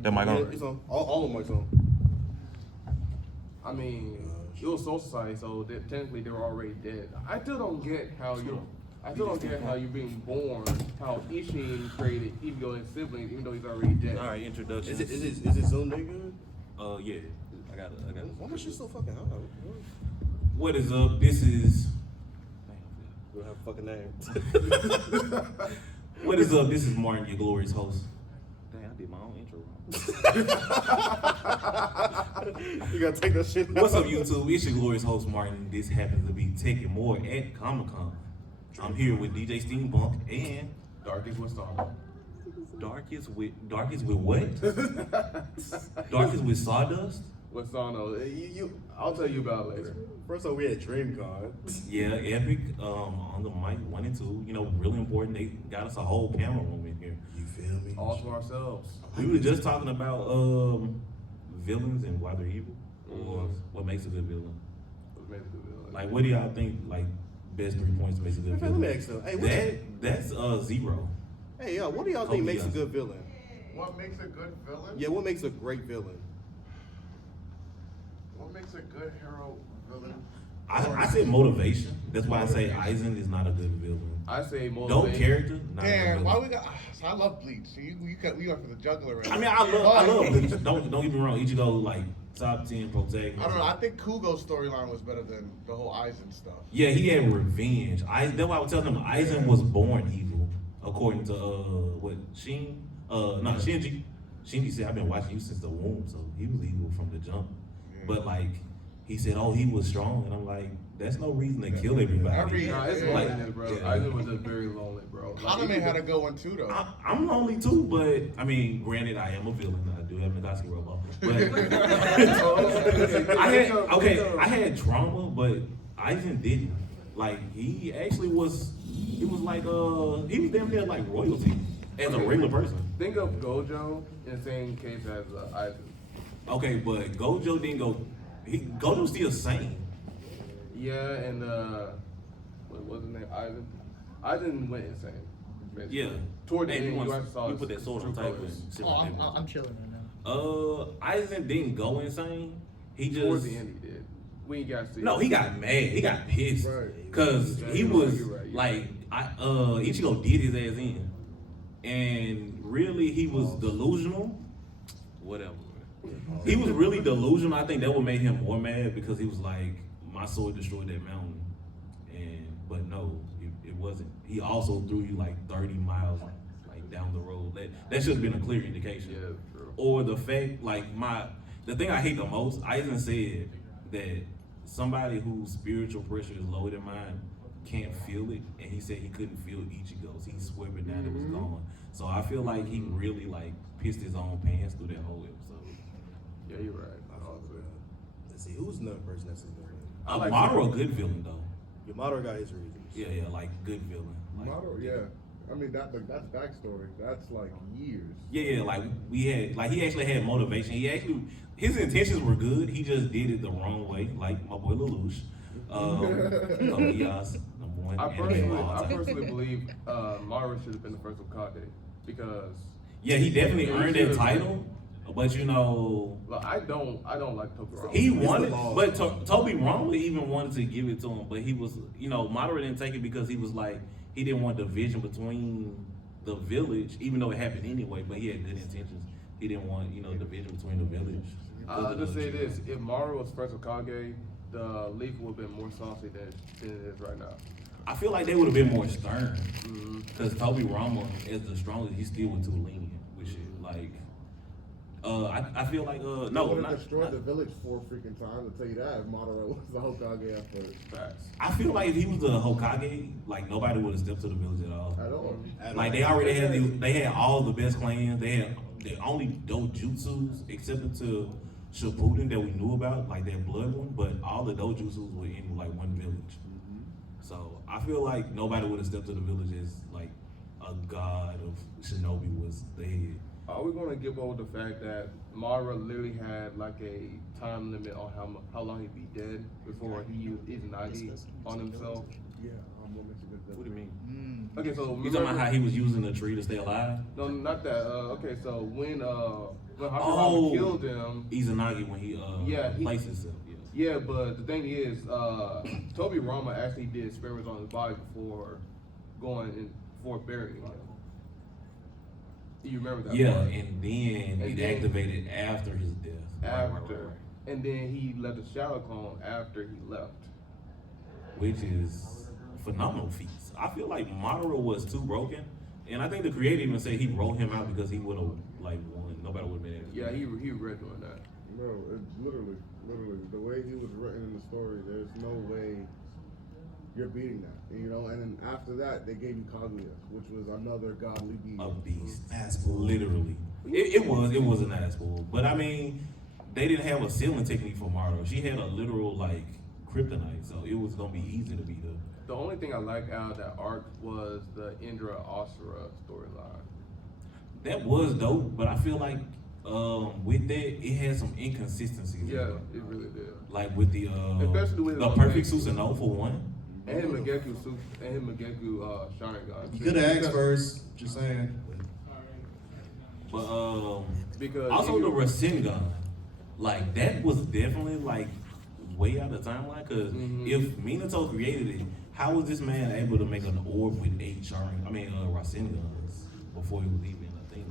That mic on? It's on. All of them mics on. I mean, it was Soul Society, so technically they were already dead. I still don't get how you're being born, how Ishin created Ego and siblings, even though he's already dead. All right, introduction. Is it Zoom day good? Yeah. I got it. Why my shit so fucking hot? What is up? This is. We don't have a fucking name. What is up? This is Martin, your glorious host. Dang, I did my own intro wrong. You gotta take that shit out. What's up, YouTube? It's your glorious host, Martin. This happens to be Tech and More at Comic-Con. I'm here with DJ Steampunk and Darkest with Star. Darkest with what? Darkest with Sawdust? With Sano, I'll tell you about it later. First off, we had Dreamcon. Yeah, Epic on the mic 1 and 2. You know, really important. They got us a whole camera room in here. You feel me? All to ourselves. We were just talking about villains and why they're evil, or what makes a good villain. What makes a good villain? Like, what do y'all think? Like, best 3 points makes a good Let me villain. ask them. Hey, That's zero. Hey, yo, what do y'all think makes a good villain? What makes a good villain? Yeah, what makes a great villain? What makes a good hero villain? I said motivation. That's why I say Aizen is not a good villain. I say Dope motivation. character, not a good Damn, villain. why we got? So I love Bleach. So we got for the juggler. Right I mean, now. I love Bleach. Don't get me wrong. Ichigo like top 10 protagonist. I don't know. I think Kugo's storyline was better than the whole Aizen stuff. Yeah, he had revenge. That's why I was telling him Aizen was born evil, according to Shinji. Shinji said, "I've been watching you since the womb, so he was evil from the jump." Yeah. But like, he said, "Oh, he was strong," and I'm like, "That's no reason to kill everybody." Nah, it's Yeah. loneliness, bro. Yeah. Aizen was just very lonely, bro. Haname had a good one too, though. I'm lonely too, but I mean, granted, I am a villain. I do have Nagasi robot, but I had trauma, but Aizen didn't. Like, he actually was. He was like he was damn near like royalty as a regular person. Think of Gojo in the same case as Aizen. Okay, but Gojo didn't go. Gojo's still sane. Yeah, and what was his name? Aizen. Aizen went insane. Basically. Yeah. Toward the Hey, end, you you actually saw put that his social true type colors. and shit Oh, like that. I'm chilling right now. Aizen didn't go insane. He just Towards the end, he did. We ain't got to see. No, he got mad. He got pissed Right. because Yeah, he you're was right, you're right, you're like, Ichigo did his ass in, and really he was delusional. Whatever. He was really delusional. I think that would make him more mad because he was like, my sword destroyed that mountain, but no, it wasn't. He also threw you like 30 miles like down the road. That should have been a clear indication. Yeah, true. Or the fact, like the thing I hate the most, Aizen said that somebody whose spiritual pressure is lower than mine can't feel it, and he said he couldn't feel Ichigo's. He swept it down, it was gone. So I feel like he really like pissed his own pants through that whole episode. Yeah, you're right. Let's see, who's another person that's a villain? I like Madara, a good villain though. Yamato got his reasons. Yeah, like good villain. Like, Model, yeah. I mean that's backstory. That's like years. Yeah, like he actually had motivation. His intentions were good. He just did it the wrong way, like my boy Lelouch. Yas, number one. I anime of all time. personally believe Madara should have been the first Hokage because Yeah, he definitely earned that title, but you know, well, I don't like Tokuro. he wanted, law. but Toby wrongly even wanted to give it to him, but he was, Madara didn't take it because he was like, he didn't want division between the village, even though it happened anyway, but he had good intentions. He didn't want, division between the village. I'll just say this: if Madara was first Hokage, the Leaf would have been more saucy than it is right now. I feel like they would have been more stern, because Toby Rama, as the strongest, he still was too lenient with shit. Like, I feel like They no, would not, have destroyed not- the village 4 freaking times. I'll tell you that if Madara was the Hokage at first. Facts. I feel like if he was the Hokage, like nobody would have stepped to the village at all. At all. Like they already had, they had all the best clans. They had the only dojutsus, except to Shippuden that we knew about, like that blood one. But all the dojutsus were in like one village. So I feel like nobody would have stepped to the village as like a god of shinobi was the head. Are we gonna give over the fact that Madara literally had like a time limit on how long he'd be dead before he used Izanagi on himself? Yeah. what makes it good? What do you mean? Okay, so You talking about how he was using the tree to stay alive? No, not that. Okay, so when Hashirama Oh. killed him, Izanagi when he Yeah, he- placed himself. Yes. yeah, but the thing is, Toby Rama actually did experiments on his body before burying him. You remember that? Yeah, part? and then And it then- activated after his death. After, and then he left a shadow clone after he left. Which is phenomenal feats. I feel like Madara was too broken, and I think the creator even said he wrote him out because he would have like won. Nobody would have been able to. Yeah, he regret doing that. No, it literally, the way he was written in the story, there's no way you're beating that. You know, and then after that, they gave you Kaguya, which was another godly being. A beast. Asshole. Literally. It was an asshole. But I mean, they didn't have a sealing technique for Madara. She had a literal like kryptonite, so it was gonna be easy to beat her. The only thing I liked out of that arc was the Indra Asura storyline. That was dope, but I feel like with that it had some inconsistencies. Yeah, it really did. Like with the Especially with the the perfect Susanoo for one. And his Mageku Sharingan. You could have asked first. Just saying. But Because also you- the Rasengan, like that was definitely like way out of timeline. Because Mhm. if Minato created it, how was this man able to make an orb with 8 Rasengans before he was even a thing?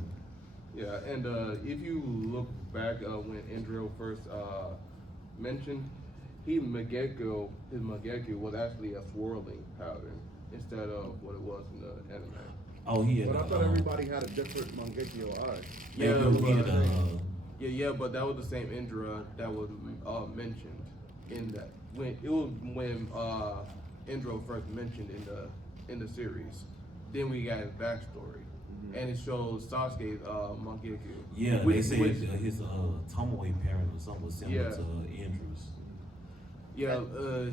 Yeah, and if you look back when Indra first mentioned, his Mageku was actually a swirling pattern instead of what it was in the anime. Oh, he had. But I thought everybody had a different Mangekyo eye. Yeah, Yeah, he had, but- Yeah, but that was the same Indra that was mentioned in that when Indra first mentioned in the series. Then we got his backstory, and it shows Sasuke's Mangekyou. yeah, they Which- said which- his Tomoe parent or something was similar Yeah. to Andrew's. Yeah,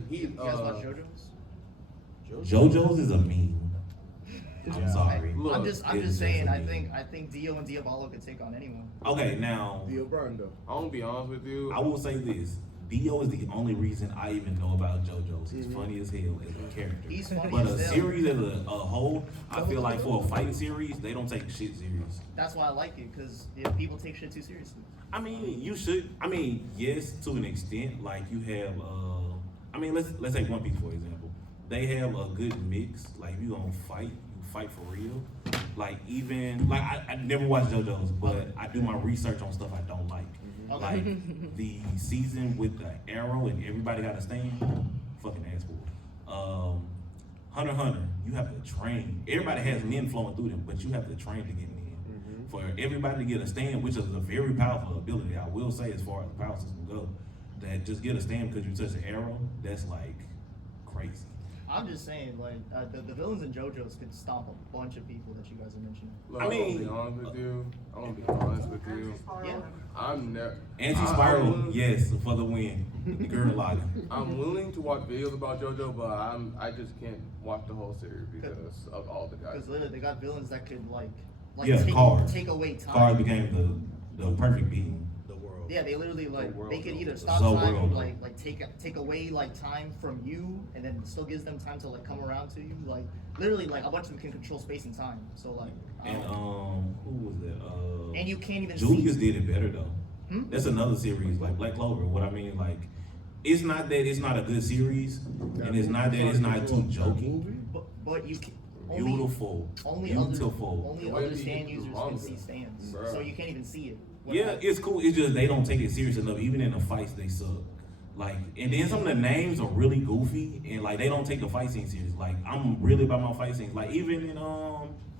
he. You guys watch JoJo's? JoJo's is a meme. I'm sorry. Look, I'm it's just saying. a I meme. think Dio and Diablo could take on anyone. Okay, now Dio Brando. I'm gonna be honest with you. I will say this. Dio is the only reason I even know about JoJo's. He's funny as hell as a character. He's funny But as a hell. series as a whole, I feel like for a fighting series, they don't take shit serious. That's why I like it, because people take shit too seriously. I mean, you should. I mean, yes, to an extent. Like you have. I mean, let's take One Piece for example. They have a good mix. Like you gonna fight, you fight for real. Like even like I never watched JoJo's, but I do my research on stuff I don't like. Okay. Like the season with the arrow and everybody got to stand, fucking asshole. Hunter x Hunter, you have to train. Everybody has nin flowing through them, but you have to train to get nin. For everybody to get a stand, which is a very powerful ability, I will say as far as the power system go, that just get a stand because you touch the arrow, that's like crazy. I'm just saying, like the villains in JoJo's could stomp a bunch of people that you guys are mentioning. Look, I I'm mean- gonna be honest with you. I'm gonna be honest with you. Yeah. I'm never. Anti-spiral, yes, for the win. Gurren Lagann. I'm willing to watch videos about JoJo, but I just can't watch the whole series because of all the guys. Because literally, they got villains that could like Yeah, Cars. take away time. Cars became the perfect being. The world. Yeah, they literally like world, they could though. either stop The time, world. like take away like time from you, and then still gives them time to like come around to you. Like literally, like a bunch of them can control space and time. So like, And who was that? and you can't even Julius see. did it better though. Hmm? That's another series like Black Clover. What I mean, like, it's not that it's not a good series, and it's not that it's not too jokey. But you can Beautiful, only beautiful. only The way other that you stand do users manga. can see stands, Bruh. so you can't even see it. Yeah, it's cool. It's just they don't take it serious enough. Even in the fights, they suck. Like, and then some of the names are really goofy, and like they don't take the fight scene serious. Like, I'm really about my fight scenes. Like, even in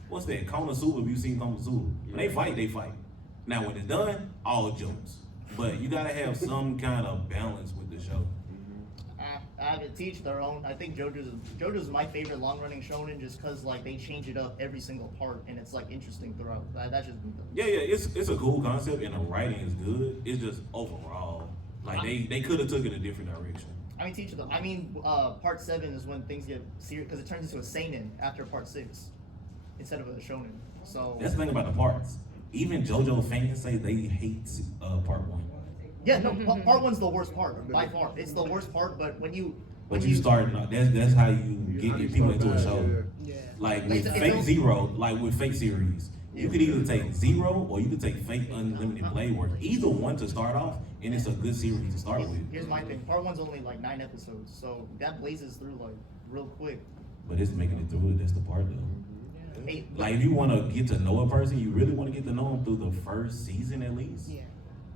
what's that? Konosuba. If you seen Konosuba, when they fight, they fight. Now, when it's done, all jokes. But you gotta have some kind of balance with the show. I have to teach their own. I think JoJo's my favorite long running shonen just because like they change it up every single part and it's like interesting throughout. That's just me though. Yeah, it's a cool concept, and the writing is good. It's just overall, like they could have took it a different direction. I mean, teach them. I mean, part 7 is when things get serious because it turns into a seinen after part 6 instead of a shonen. So That's the thing about the parts. Even JoJo fans say they hate part 1. yeah, no, part 1's the worst part by far. It's the worst part. But when you But you start. That's how you get how you people start into a bad, show. Yeah. Like with It's Fate a- Zero, like with Fate series, you could either take Zero or you could take Fate Unlimited Blade Work. Either one to start off, and it's a good series to start with. Here's my thing. Part 1's only like 9 episodes, so that blazes through like real quick. But it's making it through. That's the part though. Hey, Like if you want to get to know a person, you really want to get to know them through the first season at least, Yeah.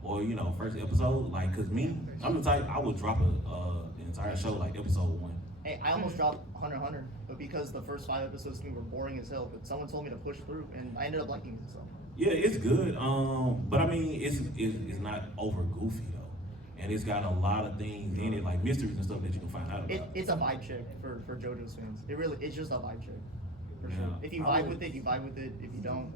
or first episode. Like, cause me, I'm the type I would drop an entire show like episode 1. hey, I almost dropped Hunter x Hunter, but because the first 5 episodes to me were boring as hell. But someone told me to push through, and I ended up liking it. So Yeah, it's good. But I mean, it's not over goofy though, and it's got a lot of things in it, like mysteries and stuff that you can find out about. it's a vibe check for JoJo's fans. It's just a vibe check for sure. Yeah. If you vibe with it, you vibe with it. If you don't,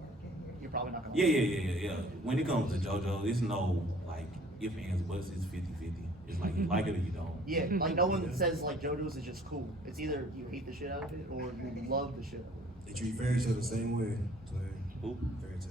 you're probably not gonna. Yeah. When it comes to JoJo, it's no like if ands buts. It's 50-50. It's like you like it or you don't. Yeah, like no one says like JoJo's is just cool. It's either you hate the shit out of it or you love the shit out of They treat fairy tale the same way. Who? Fairy tale.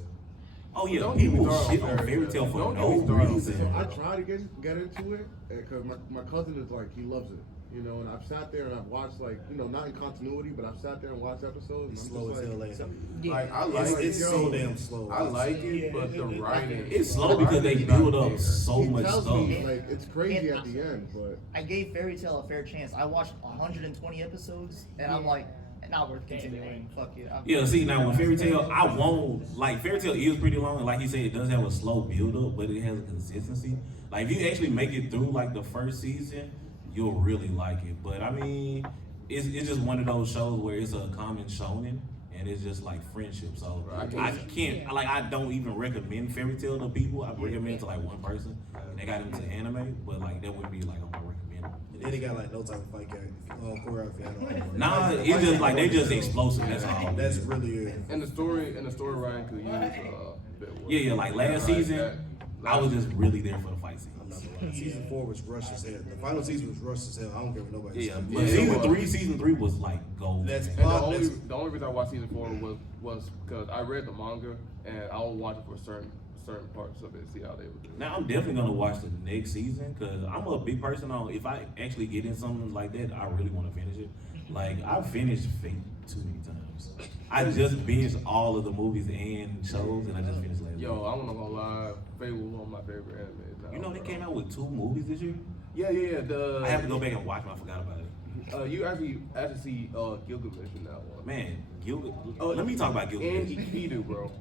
Oh yeah, Don't get me people started shit on on Fairy Fairy Tail. Tale for Don't no get me started on reason. Fairy I try to get into it because my cousin is like he loves it, and I've sat there and I've watched like not in continuity, but I've sat there and watched episodes. It's And slow I'm as hell. just like, Like, Like I like it's it. so damn slow. I like it, Yeah, but the writing. It's slow because they build up so he much tells stuff. me like it's crazy And- at the end, but I gave Fairy Tale a fair chance. I watched 120 episodes, and I'm like, not worth continuing. Fuck it. Yeah, see now with Fairy Tale, I won't like Fairy Tale is pretty long, and like he said, it does have a slow build up, but it has a consistency. Like if you actually make it through like the first season, you'll really like it. But I mean, it's just one of those shows where it's a common shonen, and it's just like friendship. So I don't even recommend Fairy Tale to people. I recommend it to like one person, and they got into anime, but like that wouldn't be like I'm gonna recommend it. And then they got like no type of fight choreography at all. Nah, it's just like they just explosive. That's all. That's really it. And the story writing could use a bit work. Yeah, like last season, I was just really there for the fight scenes. I'm not gonna lie. Season 4 was rushed as hell. The final season was rushed as hell. I don't care what nobody Yeah, says. but Yeah, season three was like gold. That's And the only reason I watched season 4 was because I read the manga and I was watching for certain parts of it, see how they would do. Now I'm definitely gonna watch the next season because I'm a big person on. If I actually get in something like that, I really want to finish it. Like I finished Fate too many times. I just binged all of the movies and shows, and I just finished last. Yo, week. I'm not gonna lie, Fate was one of my favorite animes. Now, You know they bro. came out with 2 movies this year. Yeah. I have to go back and watch them. I forgot about it. You actually see Gilgamesh in that one. Man, let me talk about And Gilgamesh. Ikidu, bro.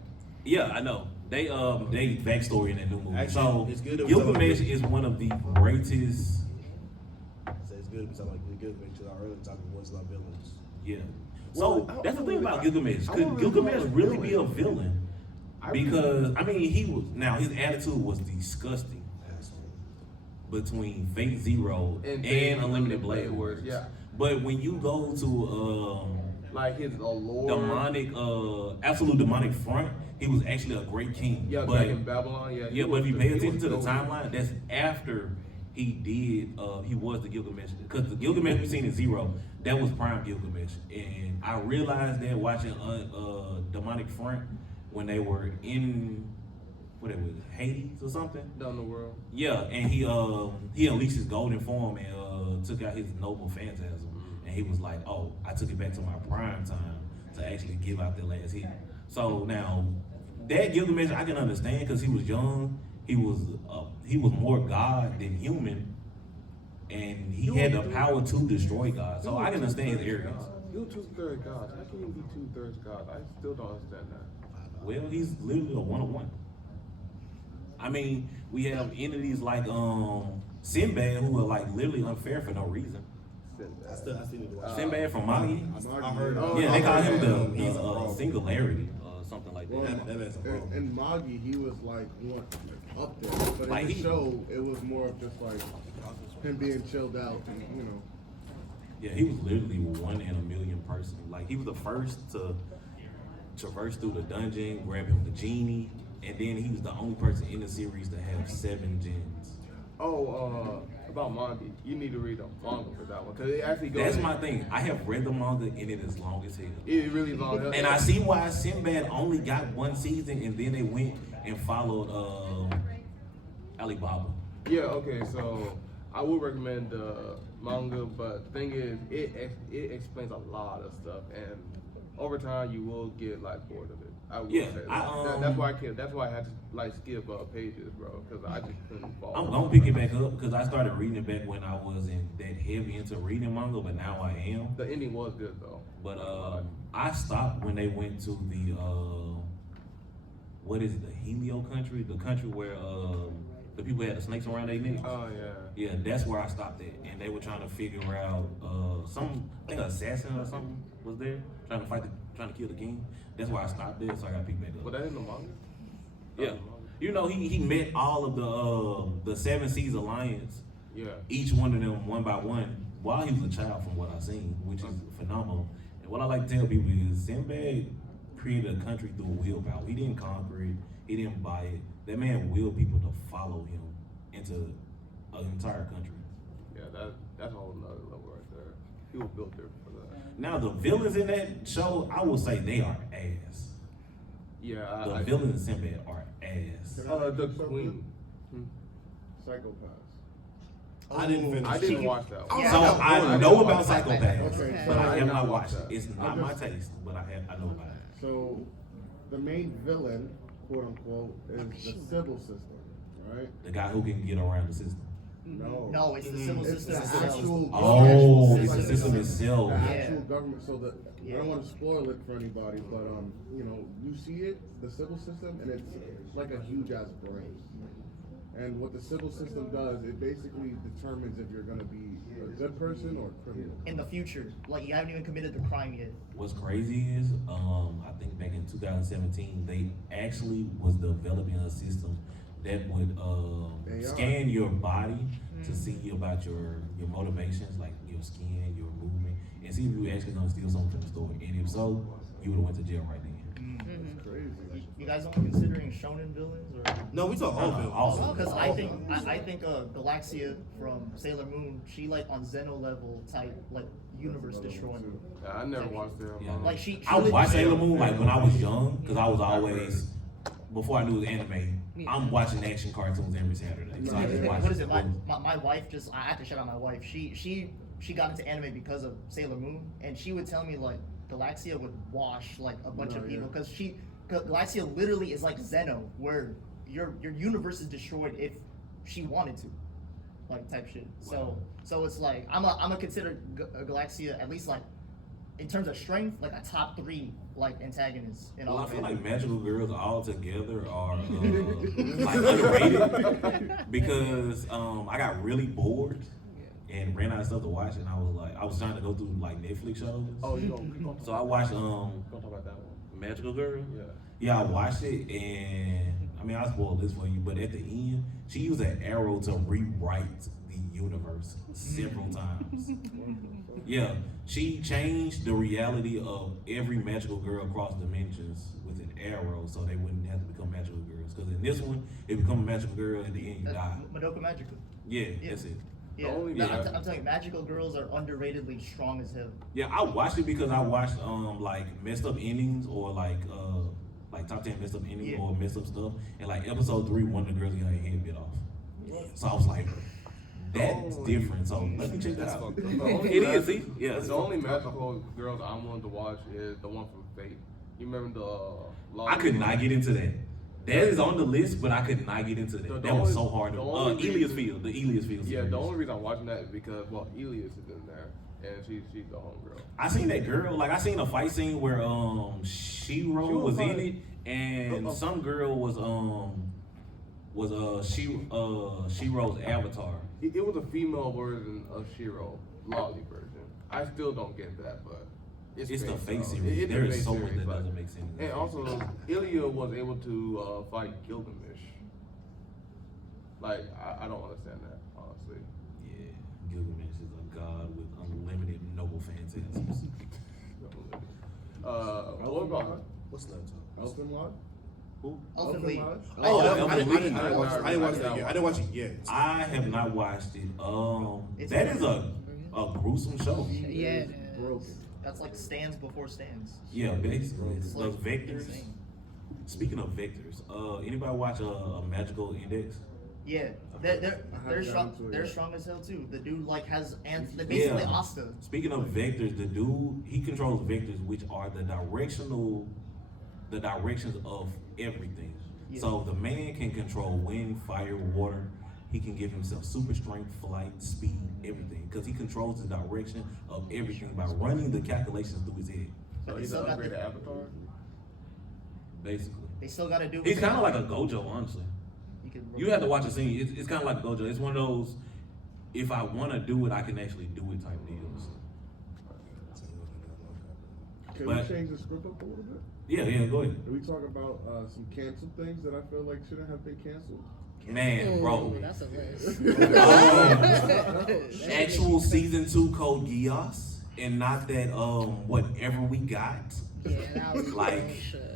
Yeah, I know. They backstory in that new movie. Actually, So it's good that we talk about Gilgamesh it. is one of the greatest. So it's good because I like we good because our earlier topic was about villains. Yeah. So Well, that's the thing about I Gilgamesh. don't Could really Gilgamesh know a really be a villain. villain? Because I mean, his attitude was disgusting Asshole. between Fate Zero and Unlimited Blade Works. Yeah. But when you go to Like his lore. demonic, absolute demonic front, he was actually a great king. Yeah, but back in Babylon. Yeah. yeah, but if you pay attention to the dope. timeline, that's after he did. He was the Gilgamesh because the Gilgamesh we seen in Zero, that was prime Gilgamesh, and I realized that watching Demonic Front when they were in what it was Hades or something. Down the world. Yeah, and he unleashed his golden form and took out his noble phantasm, and he was like, "Oh, I took it back to my prime time to actually give out the last hit." So now that Gilgamesh I can understand because he was young, he was more god than human, and he had the power to destroy God. So I can understand his arrogance. You 2/3 gods. How can you be 2/3 gods? I still don't understand that. Well, he's literally a 1-on-1. I mean, we have entities like Sinbad who are like literally unfair for no reason. I still need to watch. Sinbad from Mali. I heard. Yeah, they call him he's a the problem. singularity or something like Well, that. That man's a problem. in Magi, he was like one up there, but Like in the he- show, it was more of just like him being chilled out, and Yeah, he was literally 1 in a million person. Like he was the first to traverse through the dungeon, grab him the genie, and then he was the only person in the series to have 7 gens. Oh, about manga. You need to read the manga for that one because it actually goes. That's my thing. I have read the manga and it is long as hell. It really long. And I see why Sinbad only got 1 season and then they went and followed Alibaba. Yeah. Okay. So I would recommend the manga, but the thing is, it explains a lot of stuff, and over time you will get like bored of it. I will Yeah, say that. I, That's why that's why I had to like skip pages, bro, because I just couldn't follow. I'm gonna pick it back up because I started reading it back when I wasn't that heavy into reading manga, but now I am. The ending was good though. But I stopped when they went to the what is it, the Helio country, the country where the people had the snakes around their necks. Oh yeah. Yeah, that's where I stopped at, and they were trying to figure out some, I think, assassin or something was there trying to kill the king. That's why I stopped there, so I got picked back up. Was that in the manga? Yeah, you know he met all of the Seven Seas Alliance. Yeah. Each one of them one by one while he was a child, from what I've seen, which is phenomenal. And what I like to tell people is Sinbad created a country through willpower. He didn't conquer it. He didn't buy it. That man willed people to follow him into an entire country. Yeah, that's a whole nother level right there. He was built there for that. Now the villains in that show, I will say they are ass. Yeah, The villains in Sinbad are ass. the queen. Psychopaths. I didn't finish. I didn't watch that one. Yeah, So no, I no, know no, about no, Psychopaths, okay, but so I I have did not not watched watch it. that. It's not my taste, but I know about it. So, the main villain, quote unquote, is the civil system, right? The guy who can get around the system. No. No, it's the civil It's system the itself. actual. Oh, it's it's the the system system. itself. The Yeah. actual government. So I Yeah. don't want to spoil it for anybody, but you know, you see it, the civil system, and it's like a huge ass brain. And what the civil system does, it basically determines if you're gonna be a good person or a criminal. In the future, like you haven't even committed the crime yet. What's crazy is, I think back in 2017, they actually was developing a system that would They are. scan your body to see about your motivations, like your skin, your movement, and see if you actually gonna steal something from the store. And if so, you would have went to jail right then. It's crazy. You guys only considering shonen villains, or? No, we talk all No, villains. all. Because I think Galaxia from Sailor Moon, she like on Zeno level type like universe destroying. Yeah, I never watched them. Yeah. Like she I watched legit- Sailor Moon like when I was young, because I was always, before I knew it was anime, I'm watching action cartoons every Saturday. So I just watched What is it? My wife just, I have to shout out my wife. She got into anime because of Sailor Moon, and she would tell me like Galaxia would wash like a bunch of people because Galaxia literally is like Zeno, where your universe is destroyed if she wanted to, like type shit. So it's like I'm a consider Galaxia at least like in terms of strength like a top 3 like antagonists in all Well, I of feel it. like magical girls all together are like underrated because I got really bored and ran out of stuff to watch, and I was trying to go through like Netflix shows. Oh, you don't. So I watched Don't talk about that one. Magical Girl. Yeah. Yeah, I watched it, and I mean I'll spoil this for you, but at the end, she used an arrow to rewrite the universe several times. Yeah, she changed the reality of every magical girl across dimensions with an arrow, so they wouldn't have to become magical girls. Because in this one, they become a magical girl, at the end you die. Madoka Magica. Yeah, Yeah. that's it. Yeah, only- no, yeah. I'm telling you, magical girls are underratedly strong as hell. Yeah, I watched it because I watched like messed up endings or like top 10 messed up endings Yeah. or messed up stuff. And like episode 3, one of the girls got her head bit off. So I was like, that's different. So let me check that That's out. fucked up. The only It is, mag- see? Yeah. it's- The only magical girls I'm willing to watch is the one from Fate. You remember the law? I could not get into that. That is on the list, but I could not get into that. The That was only- so hard. the To, only Elias reason- Field, the Elias Field Yeah, series. the only reason I'm watching that is because Elias is in there and she's the homegirl. I seen that girl, like I seen a fight scene where Shiro was in it, and some girl was Shiro's avatar. It was a female version of Shiro, Lolly version. I still don't get that, but It's the based face on- series. it's There the is face so much series, that like- doesn't make sense. And also, Ilya was able to fight Gilgamesh. Like, I don't understand that, honestly. Yeah, Gilgamesh is a god with unlimited noble phantasms. What about What's that? Elfin Lodge? Who? Elfen Lied. Lodge? Oh, I Elfen didn't Lied. watch that yet. I didn't watch it yet. I have not watched it. It's That is a gruesome show. Yeah, it is. Broken. That's like stands before stands. Yeah, basically. It's The like vectors. insane. Speaking of vectors, anybody watch a Magical Index? Yeah, I they're haven't strong. gotten to it They're yet. strong as hell too. The dude like has they're basically Yeah. Asta. Speaking of vectors, the dude he controls vectors, which are the directions of everything. Yeah. So the man can control wind, fire, water. He can give himself super strength, flight, speed, everything, because he controls the direction of everything by running the calculations through his head, So They he's still an got the- upgraded avatar. basically. They still got to do. He's kind of like a Gojo, honestly. You have to watch a scene. It's kind of like Gojo. It's one of those, if I want to do it, I can actually do it type deals. Can But- we change the script up a little bit? Yeah, go ahead. Can we talk about some canceled things that I feel like shouldn't have been canceled? Man, bro. Ooh, that's a list. Actual season 2 Code Geass, and not that whatever we got. Yeah, that was Like- bullshit.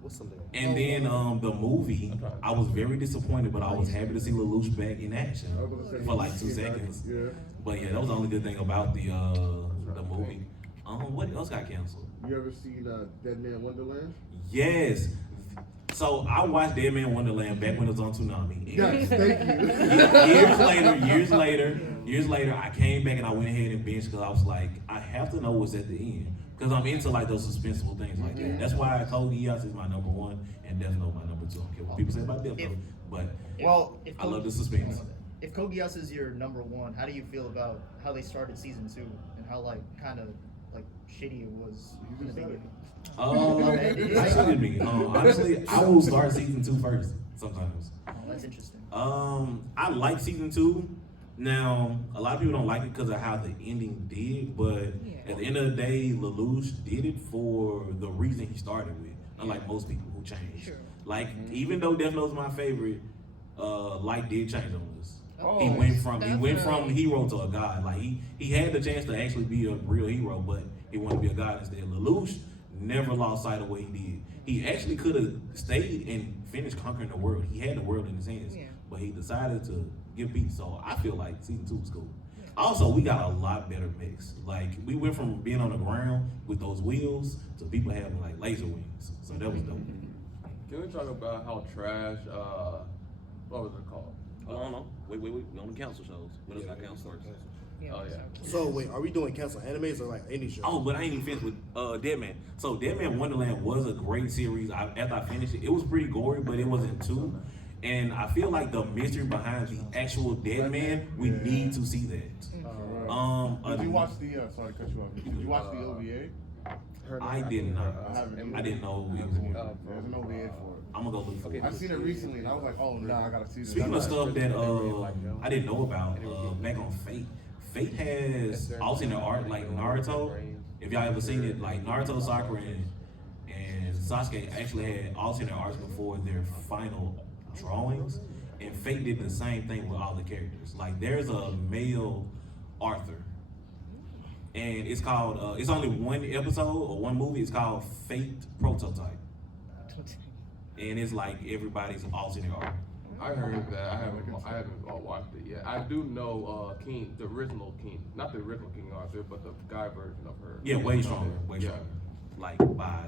What's something? And then the movie, I was very disappointed, but I was happy to see Lelouch back in action I was gonna say, for like 2 yeah, seconds. Yeah. But yeah, that was the only good thing about the movie. What else got canceled? You ever seen Dead Man Wonderland? Yes. So I watched Dead Man Wonderland back when it was on Toonami. And Yes, thank you. years later, I came back and I went ahead and binged because I was like, I have to know what's at the end. Because I'm into like those suspenseful things like that. That's why Code Geass is my number 1 and Death Note my number 2. I don't care what people say about Death Note, but Well, I love the suspense. If Code Geass is your number 1, how do you feel about how they started season 2 and how like kind of like shitty it was in the beginning? I shouldn't be. Honestly, I will start season 2 first sometimes. Oh, that's interesting. I like season 2. Now, a lot of people don't like it because of how the ending did, but Yeah. at the end of the day, Lelouch did it for the reason he started with, unlike most people who change. Sure. Like, even though Death Note's my favorite, Light did change on us. Oh, He went from definitely. hero to a god. Like he had the chance to actually be a real hero, but he wanted to be a god instead. Lelouch never lost sight of what he did. He actually could have stayed and finished conquering the world. He had the world in his hands, Yeah. but he decided to give peace. So I feel like season 2 was cool. Also, we got a lot better mix. Like we went from being on the ground with those wheels to people having like laser wings. So that was dope. Can we talk about how trash? What was it called? No. Wait. We on the council shows. What else got canceled? Yeah, Oh, yeah. So wait, are we doing cancel animes or like any show? Oh, but I ain't even finished with Dead Man. So Dead Man Wonderland was a great series. After I finished it, it was pretty gory, but it wasn't too. And I feel like the mystery behind the actual Dead Man, we need to see that. Did you watch the? Sorry to cut you off. Did you watch the OVA? I did not. haven't. I didn't know it was. There's an OVA for it. I'm gonna go look for it. I seen it recently and I was like, oh nah, I gotta see this. Speaking of stuff that I didn't know about, back on Fate. Fate has alternate art like Naruto. If y'all ever seen it, like Naruto, Sakura, and Sasuke actually had alternate arts before their final drawings, and Fate did the same thing with all the characters. Like there's a male Arthur, and it's called. It's only one episode or one movie. It's called Fate Prototype, and it's like everybody's alternate art. I heard that. I haven't watched it yet. I do know King, the original King, not the original King Arthur, but the guy version of her. Yeah, way stronger, way Yeah. stronger. Like by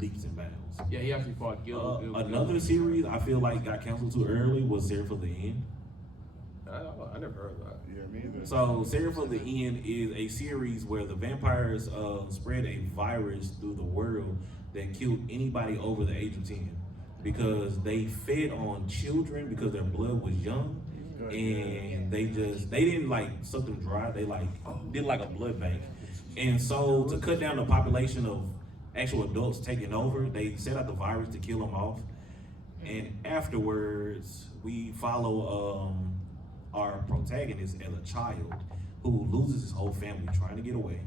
leaps and bounds. Yeah, he actually fought Gil. Another series I feel like got canceled too early was Seraph of the End. I never heard of that. Yeah, me either. So Seraph of the End is a series where the vampires spread a virus through the world that killed anybody over the age of 10 because they fed on children because their blood was young, and they didn't like suck them dry. They like did like a blood bank, and so to cut down the population of actual adults taking over, they set out the virus to kill them off. And afterwards, we follow our protagonist as a child who loses his whole family trying to get away.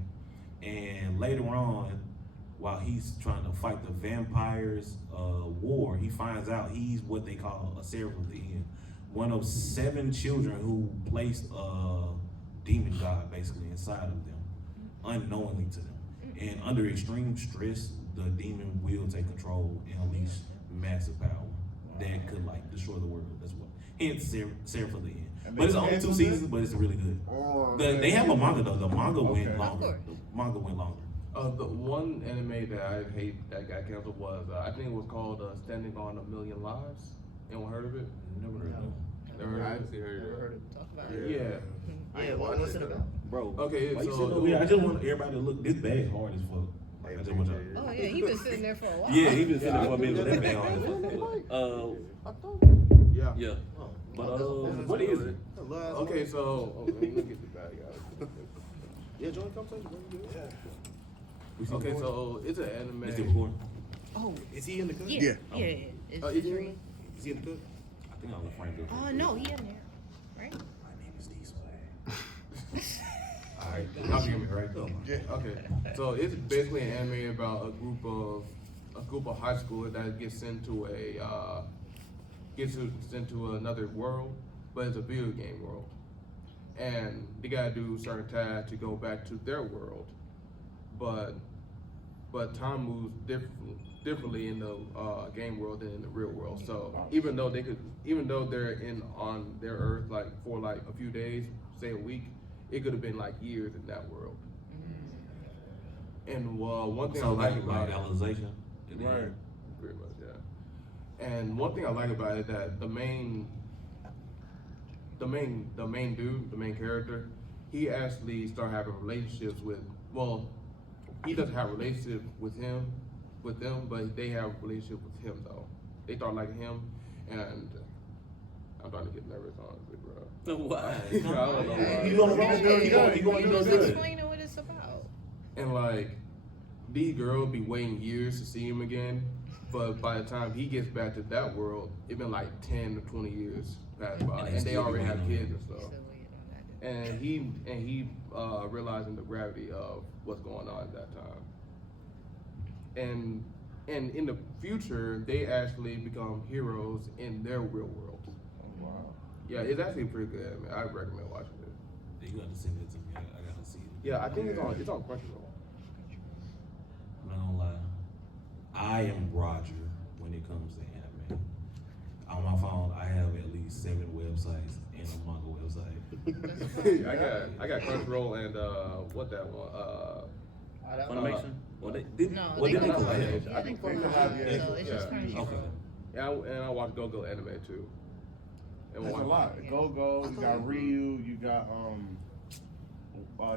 And later on, while he's trying to fight the vampires' war, he finds out he's what they call a Seraph of the End, one of 7 children who placed a demon god basically inside of them, unknowingly to them. And under extreme stress, the demon will take control and unleash massive power that could like destroy the world. That's what. Hence, Seraph of the End. And But it's they only 2 canceled seasons, it? but it's really good. Or They have a manga though. The manga went Okay. longer. Of The manga went longer. The one anime that I hate that got canceled was I think it was called Standing on a Million Lives. Anyone heard of it? Never heard of it. Never Yeah, what's it about? Bro, Okay, why you so- sitting over here? I just want everybody to look. This bag hard as fuck. Like, I just want y'all. Oh yeah, he been sitting there for a while. Yeah, he been sitting there for a minute. But that bag hard as fuck. Yeah. Yeah. But what is it? Okay, so let me get the bag out. Yeah, join the conversation, bro. You good? Okay, so it's an anime. It's recording. Oh Is he in the cut? yeah, Oh. yeah. It's Is he? Dream. Is he in the cut? I think I'm Frank. No, he in there, right? My name is D-Swag. All right, y'all can hear me, right? Okay, so it's basically an anime about a group of high schoolers that gets sent to another world, but it's a video game world, and they gotta do certain tasks to go back to their world, but time moves differently in the game world than in the real world. So even though they're on their Earth like for like a few days, say a week, it could have been like years in that world. And one thing I So like like about it, realization. Right. pretty much, yeah. And one thing I like about it is that the main dude, the main character, he actually started having relationships with. Well, he doesn't have a relationship with them, but they have a relationship with him though. They start liking him, and I'm starting to get nervous honestly, bro. Why? I don't know why. You gonna roll good? You gonna You do just good? explaining what it's about. And like, these girls be waiting years to see him again, but by the time he gets back to that world, it's been like 10 to 20 years passed by, and they already have kids and stuff. Still waiting on that. And he realizing the gravity of what's going on at that time. And in the future, they actually become heroes in their real world. Wow. Yeah, it's actually pretty good, man. I recommend watching it. Yeah, you gotta send it to me. I gotta see it. Yeah, I think it's on Crunchyroll. I'm not gonna lie. I am Roger when it comes to anime. On my phone, I have at least 7 websites and a manga website. I got Crunchyroll and what that one? Funimation? Well, they did. No, Well, they did not could like have it. Yeah, they think could they have have, it. yeah. So it's just Yeah. Crunchyroll. Okay. And I watch Go Anime too. And There's a lot. Go Go. You got Ryu. You got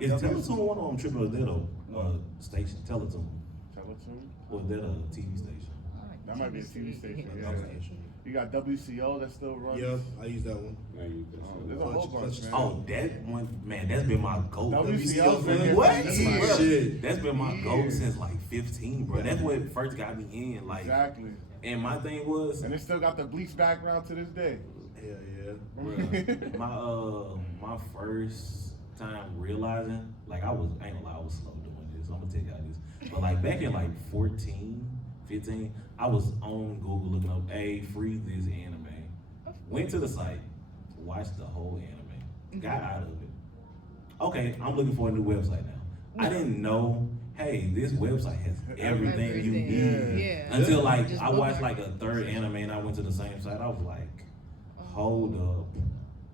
Is W- Teletoon one on Triple Ditto station? Teletoon. Teletoon. Or is that a TV station? That might be a TV station. Yeah. Okay. You got WCO that still runs. Yeah, I use that one. There's a whole bunch, man. Oh, that one, man, that's been my goal. WCO's been here What? for years. Bruh, Shit. That's been my goal since like 15, bro. That's what first got me in. Like, Exactly. and my thing was, And it still got the bleach background to this day. Yeah, yeah. bruh, my first time realizing, like I ain't gonna lie, I was slow doing this. I'm gonna tell y'all this. But like back in like 14, 15, I was on Google looking up, free this anime. Went to the site, watched the whole anime, got out of it. Okay, I'm looking for a new website now. I didn't know, hey, this website has everything you need. Yeah. Until like Just I watched bookmark like a third anime and I went to the same site. I was like, hold up.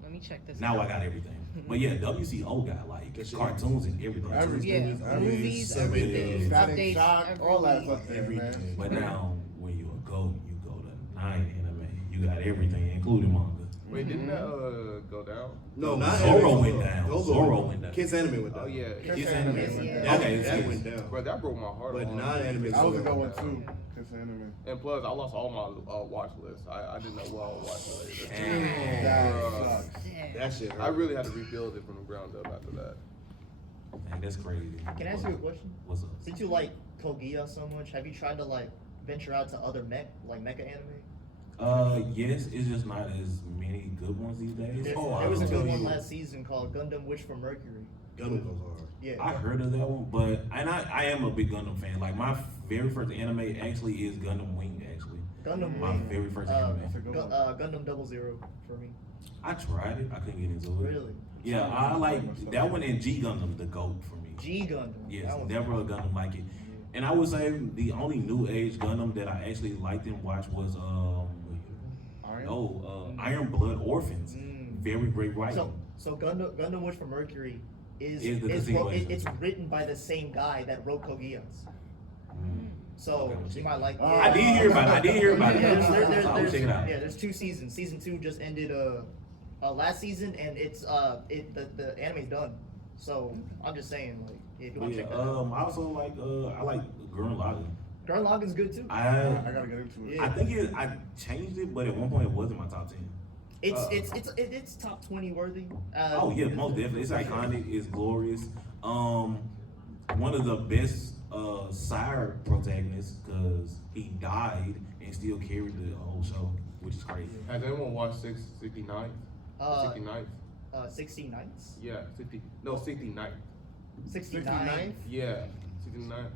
Let me check this Now out. I got everything. But yeah, WCO got like That shit- cartoons and everything. Everything. Yeah, Everything. movies, Seven everything. Static Updates Shock, all that's every up there, Everything. man. But now when you go to 9 anime, you got everything, including manga. Wait, didn't that go down? No, not Zoro anime. went down. Zoro went down. Kids anime went down. Oh yeah. It's anime. Yes, yeah. That, Okay, that it's- went down. Bro, that broke my heart. But on. non-anime. That was a Zoro good one went down. too. Kiss anime. And plus, I lost all my watch list. I didn't know what I was watching later. Damn. That Bruh. sucks. Yeah. That shit hurt. I really had to rebuild it from the ground up after that. Man, that's crazy. Can I ask you a question? What's up? Since you like Kogia so much, have you tried to like venture out to other mecha anime? Yes, it's just not as many good ones these days. There was a good one you. last season called Gundam Witch from Mercury. Gundam goes hard. Yeah. I heard of that one, but I am a big Gundam fan. Like my very first anime actually is Gundam Wing. Actually, Gundam my Wing. very first Uh, anime. That's a good one. Gundam 00 for me. I tried it. I couldn't get into it. Really? Yeah, I like that one and G Gundam, the GOAT for me. G Gundam. Yes, That one's never a Gundam like it. And I would say the only new age Gundam that I actually liked and watched was Iron. Iron Blood Orphans. Mm. Very great writing. So Gundam Witch from Mercury is Is the it's continuation. it's written by the same guy that wrote Kogias. Mm. So Okay, I'm you checking might like. it. I did hear about it. Yeah, So I'll check it out. Yeah, there's 2 seasons. Season 2 just ended last season, and it's the anime's done. So I'm just saying, like, if you But want to yeah, check that out. I also like I like Gurren Lagann. Gurren Lagann's good too. I gotta get into it. Yeah. I think I changed it, but at one point it wasn't my top 10. It's top 20 worthy. Oh yeah, most definitely. It's iconic. It's glorious. One of the best sire protagonists because he died and still carried the whole show, which is crazy. Has anyone watched 69? 69? 60 Nights? Yeah, 69. 69? Yeah, 69.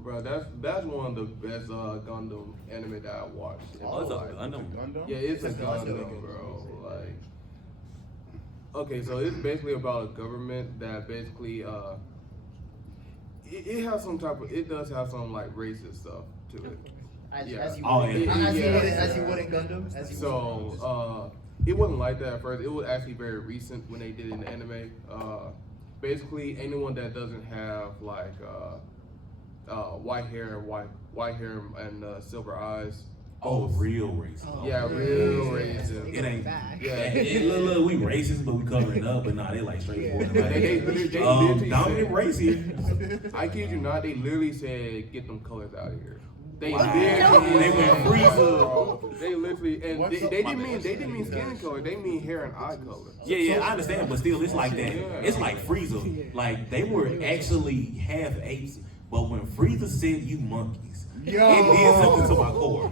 Bro, that's one of the best Gundam anime that I watched. Oh, it's a Like, Gundam. Gundam? Yeah, it's a It's a Gundam, Gundam. bro. Like, okay, so it's basically about a government that basically it has some type of, it does have some like racist stuff to it. As, Yeah. as you Oh, would, yeah. as you would in Gundam. As you would. So it wasn't like that at first. It was actually very recent when they did it in the anime. Basically, anyone that doesn't have like white hair and silver eyes. Oh, real racist. Oh. Yeah, real racist. It ain't. Back. Yeah. Look, we racist, but we covering it up. But nah, they like straightforward. Yeah. Like, They literally dominant said- racist. I kid you not, they literally said, "Get them colors out of here." They Wow. literally, They went Frieza. They literally, and What's they up, didn't my mean man? they didn't mean skin color. They mean hair and eye color. Yeah, I understand, but still, it's like that. Yeah. It's like Frieza. Like they were actually half apes, but when Frieza said "you monkeys," Yo. it did something to my core.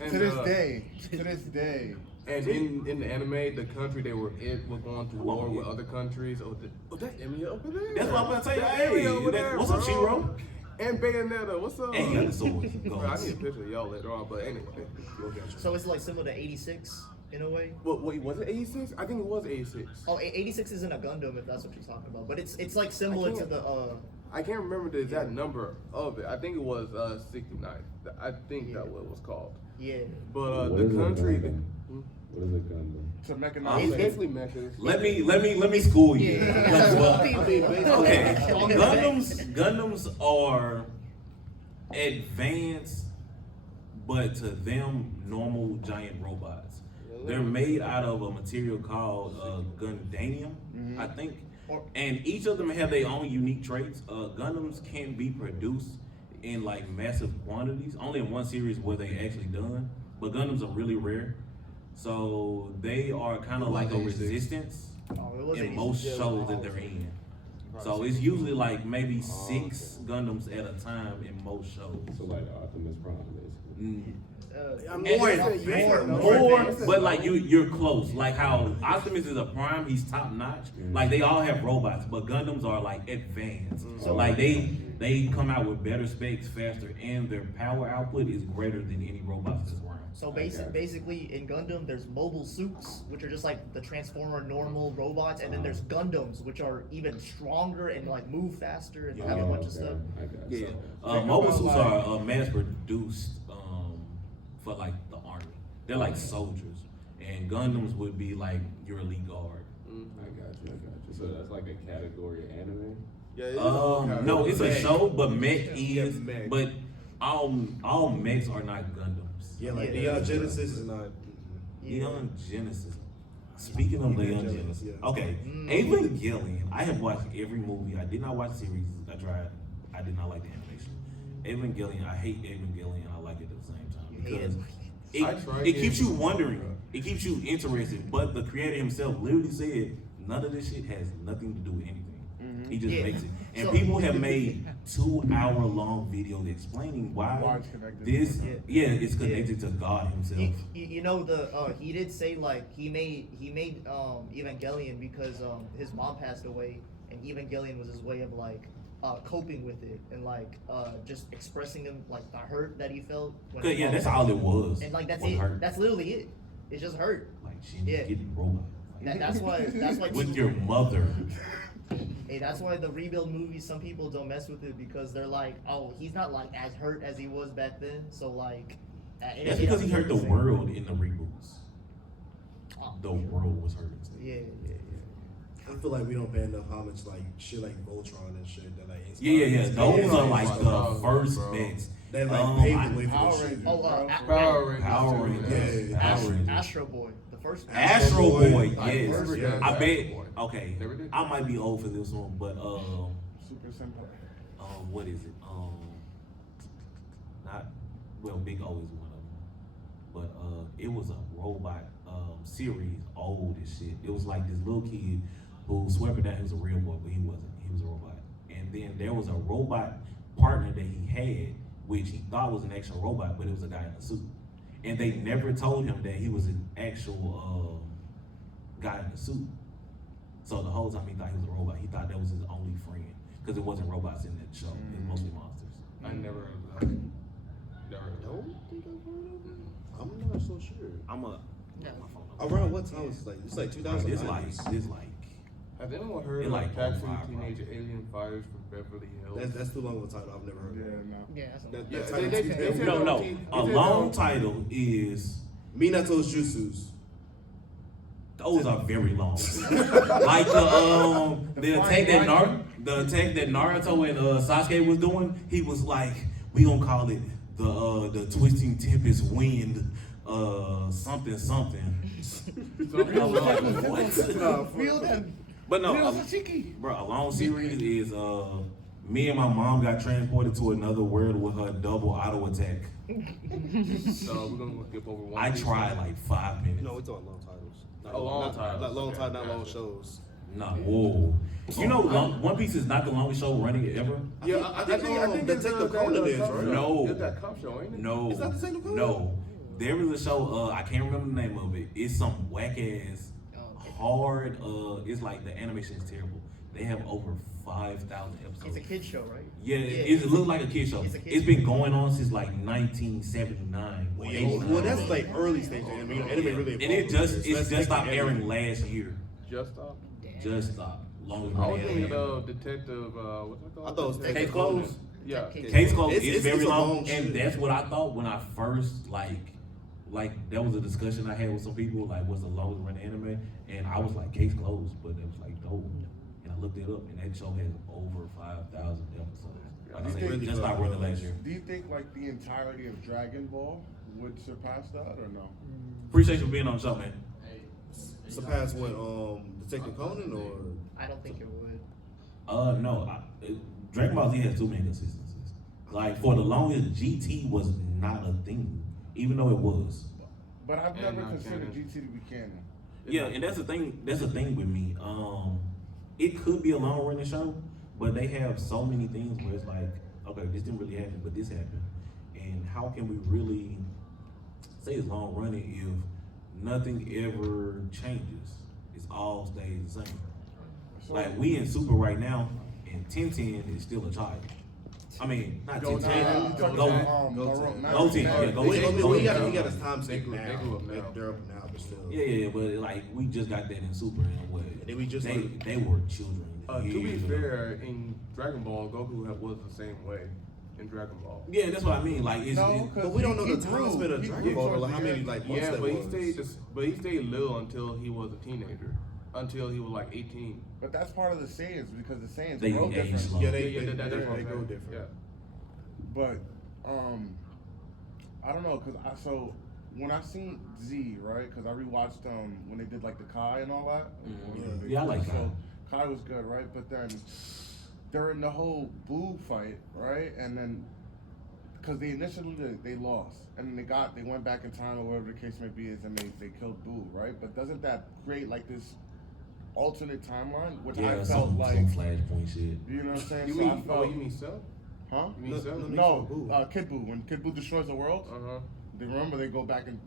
And, To this day. And in the anime, the country they were in was going to war with other countries. That's Emilia over there. That's what I'm about to tell you. That's Hey, Emilia over there, what's up, bro. Shiro? And Bayonetta, what's up? And he got the swords. Bro, I need a picture of y'all later on, but anyway. We'll get you. So it's like similar to 86 in a way. Wait, was it 86? I think it was 86. Oh, 86 isn't a Gundam if that's what you're talking about. But it's like similar to the I can't remember the exact number of it. I think it was 69. I think that what it was called. yeah. But What the is a country, Gundam? What is a Gundam? It's a it's mechanized. basically mechas. Let me school you. Yeah. Well, Okay. okay, Gundams are advanced, but to them, normal giant robots. They're made out of a material called Gundanium, I think. And each of them have their own unique traits. Gundams can be produced in like massive quantities. Only in one series were they actually done, but Gundams are really rare. So they are kind of like a resistance Oh, it was in 86. most shows that they're in. So it's usually like maybe 6 Gundams at a time in most shows. So like the Optimus Prime, basically. More, but like you're close. Like how Optimus is a prime, he's top notch. Like they all have robots, but Gundams are like advanced. So like they come out with better specs faster, and their power output is greater than any robots that's around. So basically, in Gundam, there's mobile suits, which are just like the Transformer normal robots, and then there's Gundams, which are even stronger and like move faster and have a bunch of stuff. I got Yeah, you. mobile suits are mass produced for like the army. They're like soldiers, and Gundams would be like your elite guard. I got you. So that's like a category of anime? Yeah, it's all kind of- No, it's a show, but mech Yeah, is. mech. But all mechs are not Gundams. Yeah, like Yeah. Neon Genesis is not. Neon Genesis. Speaking of Neon Genesis, yeah. okay, Evangelion. I have watched every movie. I did not watch the series. I tried. I did not like the animation. Evangelion. I hate Evangelion. I like it at the same time You hate because I tried it keeps you it. wondering. It keeps you interested. But the creator himself literally said none of this shit has nothing to do with anything. He just Yeah. makes it. And So- people have made 2-hour-long videos explaining why Why it's connected. this, Yeah. it's connected to God himself. You know he did say like he made Evangelion because his mom passed away, and Evangelion was his way of like coping with it and like just expressing him like the hurt that he felt. When his Yeah, mom that's passed. all it was. And like that's was it. hurt. That's literally it. It's just hurt. Like she Yeah. getting robot. That's why With your mother. Hey, that's why the rebuild movies, some people don't mess with it because they're like, oh, he's not like as hurt as he was back then. So like, That's because he hurt the world in the reboots. Oh. The world was hurting. Yeah. I feel like we don't pay enough homage like shit like Voltron and shit that like. Yeah. Those Yeah. are like the Bro. first mechs. That like paved I- the way for Power this shit. Rangers. Oh, Power Rangers. Power too, Rangers. Yeah. Power Rangers. Astro Boy, the first Astro Boy, I yes. never did I Astro bet. Boy. Okay, Never did. I might be old for this one, but Super Senpai. what is it? Not Big O is one of them, but it was a robot series, old as shit. It was like this little kid who swept it down. He was a real boy, but he wasn't. He was a robot. And then there was a robot partner that he had, which he thought was an actual robot, but it was a guy in a suit. And they never told him that he was an actual guy in a suit. So the whole time he thought he was a robot. He thought that was his only friend because it wasn't robots in that show. It was mostly monsters. I never heard of that. Never heard of that. Don't think I've heard of it. I'm not so sure. I'm a No. my phone number. Around what time was it? It's like 2009. It's like Has anyone heard It of like Taxi on fire, Teenage Alien Fires from Beverly Hills? That's too long of a title. I've never heard of Yeah, it. no. Yeah, that's That, Yeah, that they- title- they said no, no. They A said long title is Minato's Jutsus. those are very long. Like the attack that Naruto and Sasuke was doing. He was like, we gonna call it the twisting tempest wind something. I was like, what? Feel that. But no, Feel Sashiki. bro, a long series is me and my mom got transported to another world with her double auto attack. So we're gonna skip over one. I piece. tried like 5 minutes. No, we're talking long titles. Not Oh, long not- titles. Not long Okay, titles, not long gotcha. shows. Nah, whoa. You know, One Piece is not the longest show running ever. Yeah, I think Detective Conan is, right? No. It's that cop show, ain't it? No, Is that the same one? no. There is a show. I can't remember the name of it. It's some whack ass, hard. It's like the animation is terrible. They have over 5,000 episodes. It's a kid show, right? Yeah, it looks like a kid show. It's a kid It's been going on since like 1979. or Well, 89. that's like early stage anime. Anime really and it just evolved. it's That's just stopped like airing last year. Just stop. Just stopped. Long I was as thinking of Detective. What's it called? I thought it was Detective Case Closed? Conan. Yeah. Case Closed It's- is it's very a long, long and shit. that's what I thought when I first like that was a discussion I had with some people, like what's the longest running anime, and I was like Case Closed, but it was like dope, and I looked it up, and that show has over 5,000 episodes. Like I said, Really it just good. stopped running last year. Do you think like the entirety of Dragon Ball would surpass that or no? Appreciate you for being on the show, man. Surpass what? Detective Conan or? I don't think it would. No, Dragon Ball Z has too many consistencies. Like for the longest, GT was not a thing, even though it was. But I've And never not considered canon. GT to be canon. Yeah, and that's the thing. That's the thing with me. It could be a long running show, but they have so many things where it's like, okay, this didn't really happen, but this happened, and how can we really say it's long running if nothing ever changes? It's all stays the same. So, Like we in Super right now, and 1010 is still a child. I mean, not Go 1010. Go Go. Go team, yeah, go He team. got his time They skip grew- now. they grew up now. They're up now, but still. Yeah, but like we just got that in Super in a way. And then we just they like- they were children. To be years ago. fair, in Dragon Ball, Goku was the same way in Dragon Ball. Yeah, that's what I mean. Like, it's, No, But we don't know he the time grew. span of He Dragon grew Ball. towards Like how the many end. like months Yeah, that but was. he stayed little until he was a teenager, until he was like 18. But that's part of the Saiyans because the Saiyans They grow age different. slow. Yeah, That's what they I'm go saying. different. Yeah. But I don't know because when I seen Z right because I rewatched when they did like the Kai and all that. Mhm. Yeah, I like Kai. So Kai was good, right? But then during the whole Boo fight, right, and then because they initially they lost and then they went back in time or whatever the case may be is and they killed Boo, right? But doesn't that create like this alternate timeline, which yeah, I felt some like Flashpoint shit. you know what I'm saying? You So mean? I felt, You mean Cell? huh? You mean Cell? No, Boo. Kid Boo. When Kid Boo destroys the world, Uh-huh. they remember they go back and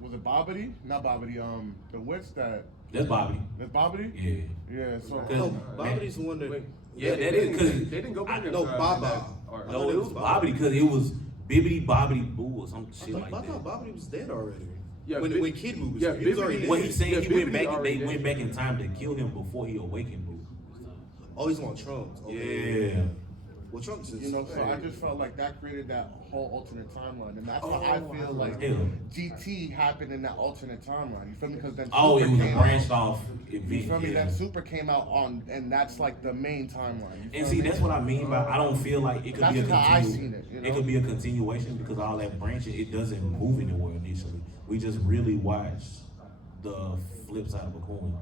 was it Bobbity? Not Bobbity. The witch that's Bobby. Bobbity. Yeah. Yeah. So No, Man. Bobity's the one that. Wait. Yeah, that they is, 'cause they didn't go back in No, time. Baba. Or- No, it was Bobby because it was Bibbidi Bobbidi Boo or some shit like I thought that. Bobity was dead already. Yeah, when Bi- Kid Boo was yeah, dead. He was Bibbidi- already dead. What he's saying, Yeah, he went Bibbidi back. already They went dead. back in time to kill him before he awakened Boo. Oh, he's on Trunks. Okay. Yeah. Well, Trunks is. you know, so I just felt like that created that whole alternate timeline, and that's why I feel like Hell. GT happened in that alternate timeline. You feel me? Because then Oh, it Super was a came branched out. off event. You feel me? Yeah. Then Super came out and that's like the main timeline. You feel And see, me? that's what I mean by I don't feel like it could That's be a just how I continu- seen it, you know? It could be a continuation because all that branching, it doesn't move anywhere initially. We just really watch the flip side of a coin.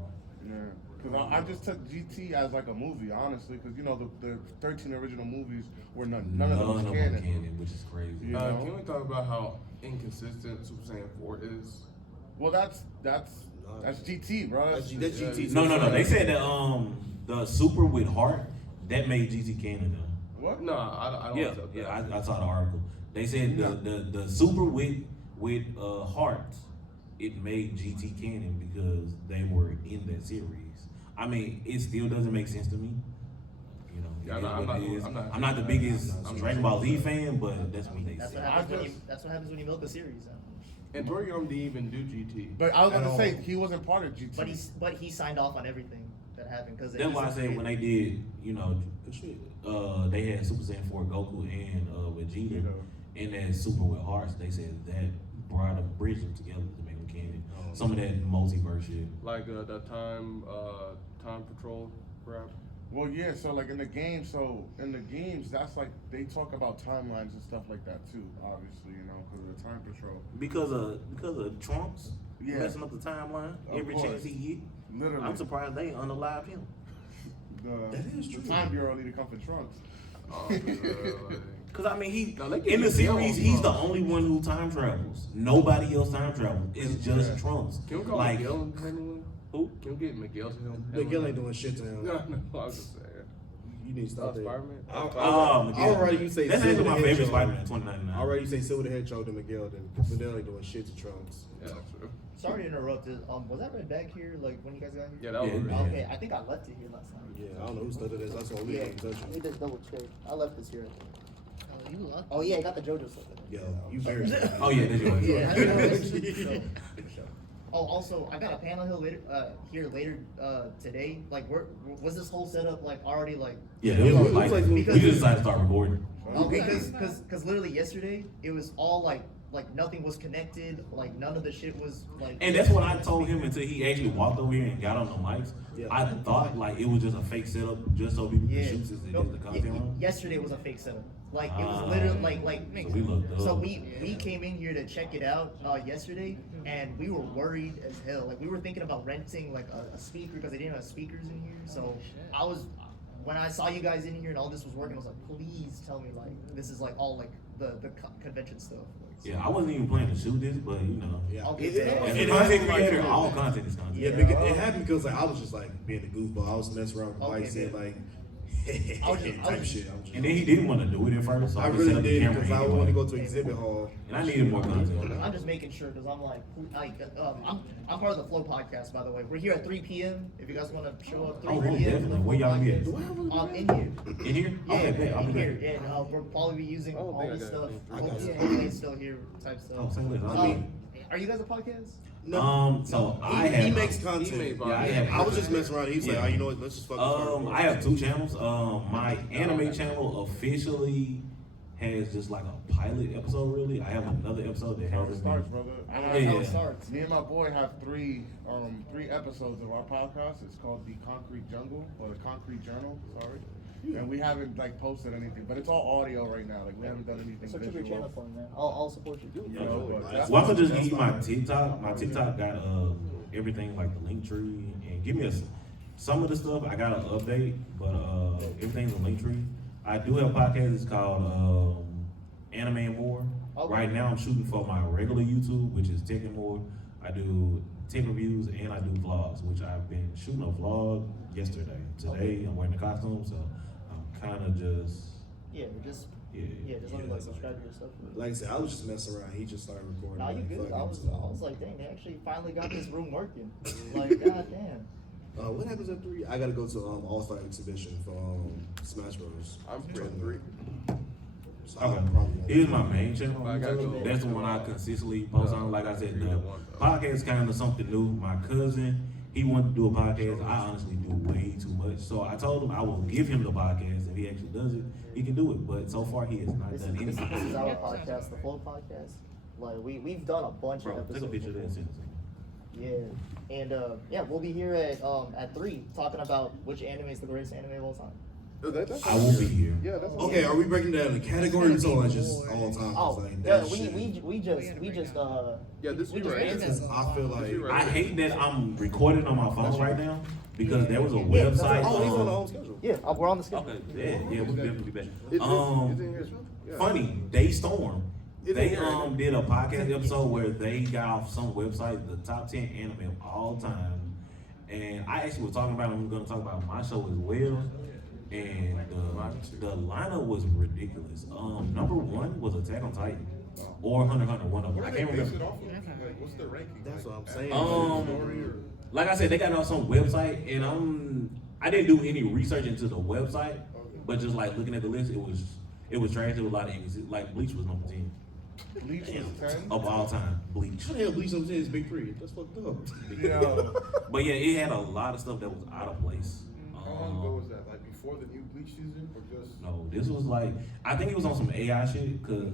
Yeah, because I just took GT as like a movie, honestly, because you know the 13 original movies were none of them was were canon. canon, which is crazy. You know? Can we talk about how inconsistent Super Saiyan 4 is? Well, that's GT, bro. That's GT. No. They said that the Super with heart that made GT canon though. What? No, I don't accept that. Yeah, I saw the article. They said the Super with heart, it made GT canon because they were in that series. I mean, it still doesn't make sense to me. You know, Yeah, I'm not the biggest Dragon Ball Z fan, but that's what they That's say. what happens when you milk a series. And Toriyama didn't even do GT. But I was gonna say he wasn't part of GT. But he signed off on everything that happened because That's why I said when they did, you know, they had Super Saiyan 4 Goku and Vegeta, and that Super with hearts. They said that brought them, bridged them together to make them canon. Some of that multiverse shit. Like the time patrol rap. Well, yeah. So like in the games, that's like they talk about timelines and stuff like that too. Obviously, you know, because of the time patrol. Because of Trunks Yeah. messing up the timeline Of every course. chance he get. Literally. I'm surprised they unalived him. The Time Bureau need to come for Trunks. Oh, yeah, Cause I mean No, they in the get Miguel series on he's the Trunks. only one who time travels. Nobody else time travels. It's just Yeah. Trunks. Can we call like Miguel and handle who? Can we get Miguel to him? Miguel ain't doing shit to him. No, I was just saying. You need to stop that. Spider-Man? I'll already you say that's Silver actually my the favorite Hedgehog. Spider-Man 2099. I'll already say Silver the Hedgehog to Miguel then, because Miguel ain't doing shit to Trunks. Yeah, true. Sorry to interrupt. Was that right back here? Like when you guys got here? Yeah, that was Yeah. really Okay, I think I left it here last night. Yeah, I don't know who started this. That's all we Yeah, didn't touch let me it. just double check. I left this here. Oh, you lucky. Oh yeah, I got the JoJo stuff. Yo, you very Oh yeah, that's yours. Yeah. I know. Oh, also, I got a panel here later today. Like, was this whole setup like already like? Yeah, it was like like- we just decided to start recording. Oh, because literally yesterday it was all like nothing was connected. Like none of the shit was like. And that's what I told him until he actually walked over here and got on the mics. Yeah. I thought like it was just a fake setup just so people Yeah. could shoot since it Nope. is the content room. Yesterday was a fake setup. Like it was Ah. literally like. So we looked up. So we came in here to check it out yesterday, and we were worried as hell. Like we were thinking about renting like a speaker because they didn't have speakers in here. So I was, when I saw you guys in here and all this was working, I was like, please tell me like this is like all like the convention stuff. Like, so- Yeah, I wasn't even planning to shoot this, but you know. Yeah. Okay, It- yeah. As it a content happened like- creator, all content is content. Yeah, Yeah. because it happened because like I was just like being a goofball. I was messing around with Okay, Mike saying man. like I was just- type shit. I was just- And then he didn't want to do it at first, so I just set really up the did camera because I anyway. wanted to go to exhibit hall. And I needed more content. I'm just making sure because I'm like I'm part of the Flow podcast, by the way. We're here at 3 p.m. If you guys want to show up 3 Oh, p.m. definitely. Where y'all be at? In here. In here? Yeah, Okay, bet. I'll in be here. there. And we'll probably be using Oh, all I this got stuff. it. I got it. Hopefully it's still here type stuff. Oh, same with us. Are you guys a podcast? So he, I have he makes content. He made Yeah, I have- I was just messing around. He was like, Yeah. oh, you know what? Let's just fucking start. I have two channels. My anime channel officially has just like a pilot episode. Really, I have another episode that How it hasn't starts, been. brother. Yeah. How it starts. Me and my boy have three episodes of our podcast. It's called The Concrete Jungle, or The Concrete Journal, sorry. And we haven't like posted anything, but it's all audio right now. Like we haven't done anything So keep your channel visual. for me, man. I'll support you. You know, but that's- Well, I'm gonna just give that's you my fine. TikTok. My TikTok got everything like the link tree, and give me some of the stuff I got to update, but everything's a link tree. I do have a podcast. It's called Anime and More. Okay. Right now, I'm shooting for my regular YouTube, which is Tech and More. I do tech reviews and I do vlogs, which I've been shooting a vlog yesterday. Today, I'm wearing a costume, so I'm kind of just Yeah, just yeah. just let me like subscribe to your stuff. Like I said, I was just messing around. He just started recording. Nah, you like, good? fucking I was stuff. like, dang, they actually finally got this room working. Like, goddamn. What happens at 3? I gotta go to All Star exhibition for Smash Bros. I'm free at 3. So I'll Okay. probably Here's my main channel. I gotta go. That's the one I consistently post on. Like I said, the podcast is kind of something new. My cousin, he wanted to do a podcast. I honestly do way too much. So I told him I will give him the podcast. If he actually does it, he can do it. But so far, he has not This done is anything. our podcast, the Flow podcast. Like we've done a bunch of Bro, episodes. take a picture of that. Yeah, and we'll be here at 3 talking about which anime is the greatest anime of all time. I will be here. Yeah, that's Okay, are we breaking down the categories or like just all time? Oh, Like, yeah, that we shit? just Yeah, this we is just right. raised Because I feel like I hate that I'm recording on my phone right now because there was a Yeah, that's website. right. oh, he's on the home schedule. yeah, we're on the schedule. Okay, yeah, we'll definitely be back. It's in here. Yeah. Funny, Daystorm. It's They in here. did a podcast episode where they got off some website the top 10 anime of all time, and I actually was talking about. I'm going to talk about my show as well. And the lineup was ridiculous. Number one was Attack on Titan or Hunter x Hunter. One of them. I can't remember. What's the ranking? That's what I'm saying. Like I said, they got it on some website, and I didn't do any research into the website, but just like looking at the list, it was trash. There was a lot of English. Like Bleach was number 10 Bleach was 10. of all time. Bleach. How the hell Bleach on is Big 3? That's fucked up. Yeah. But yeah, it had a lot of stuff that was out of place. How long ago was that? Like before the new Bleach season, or just? No, this was like I think it was on some AI shit because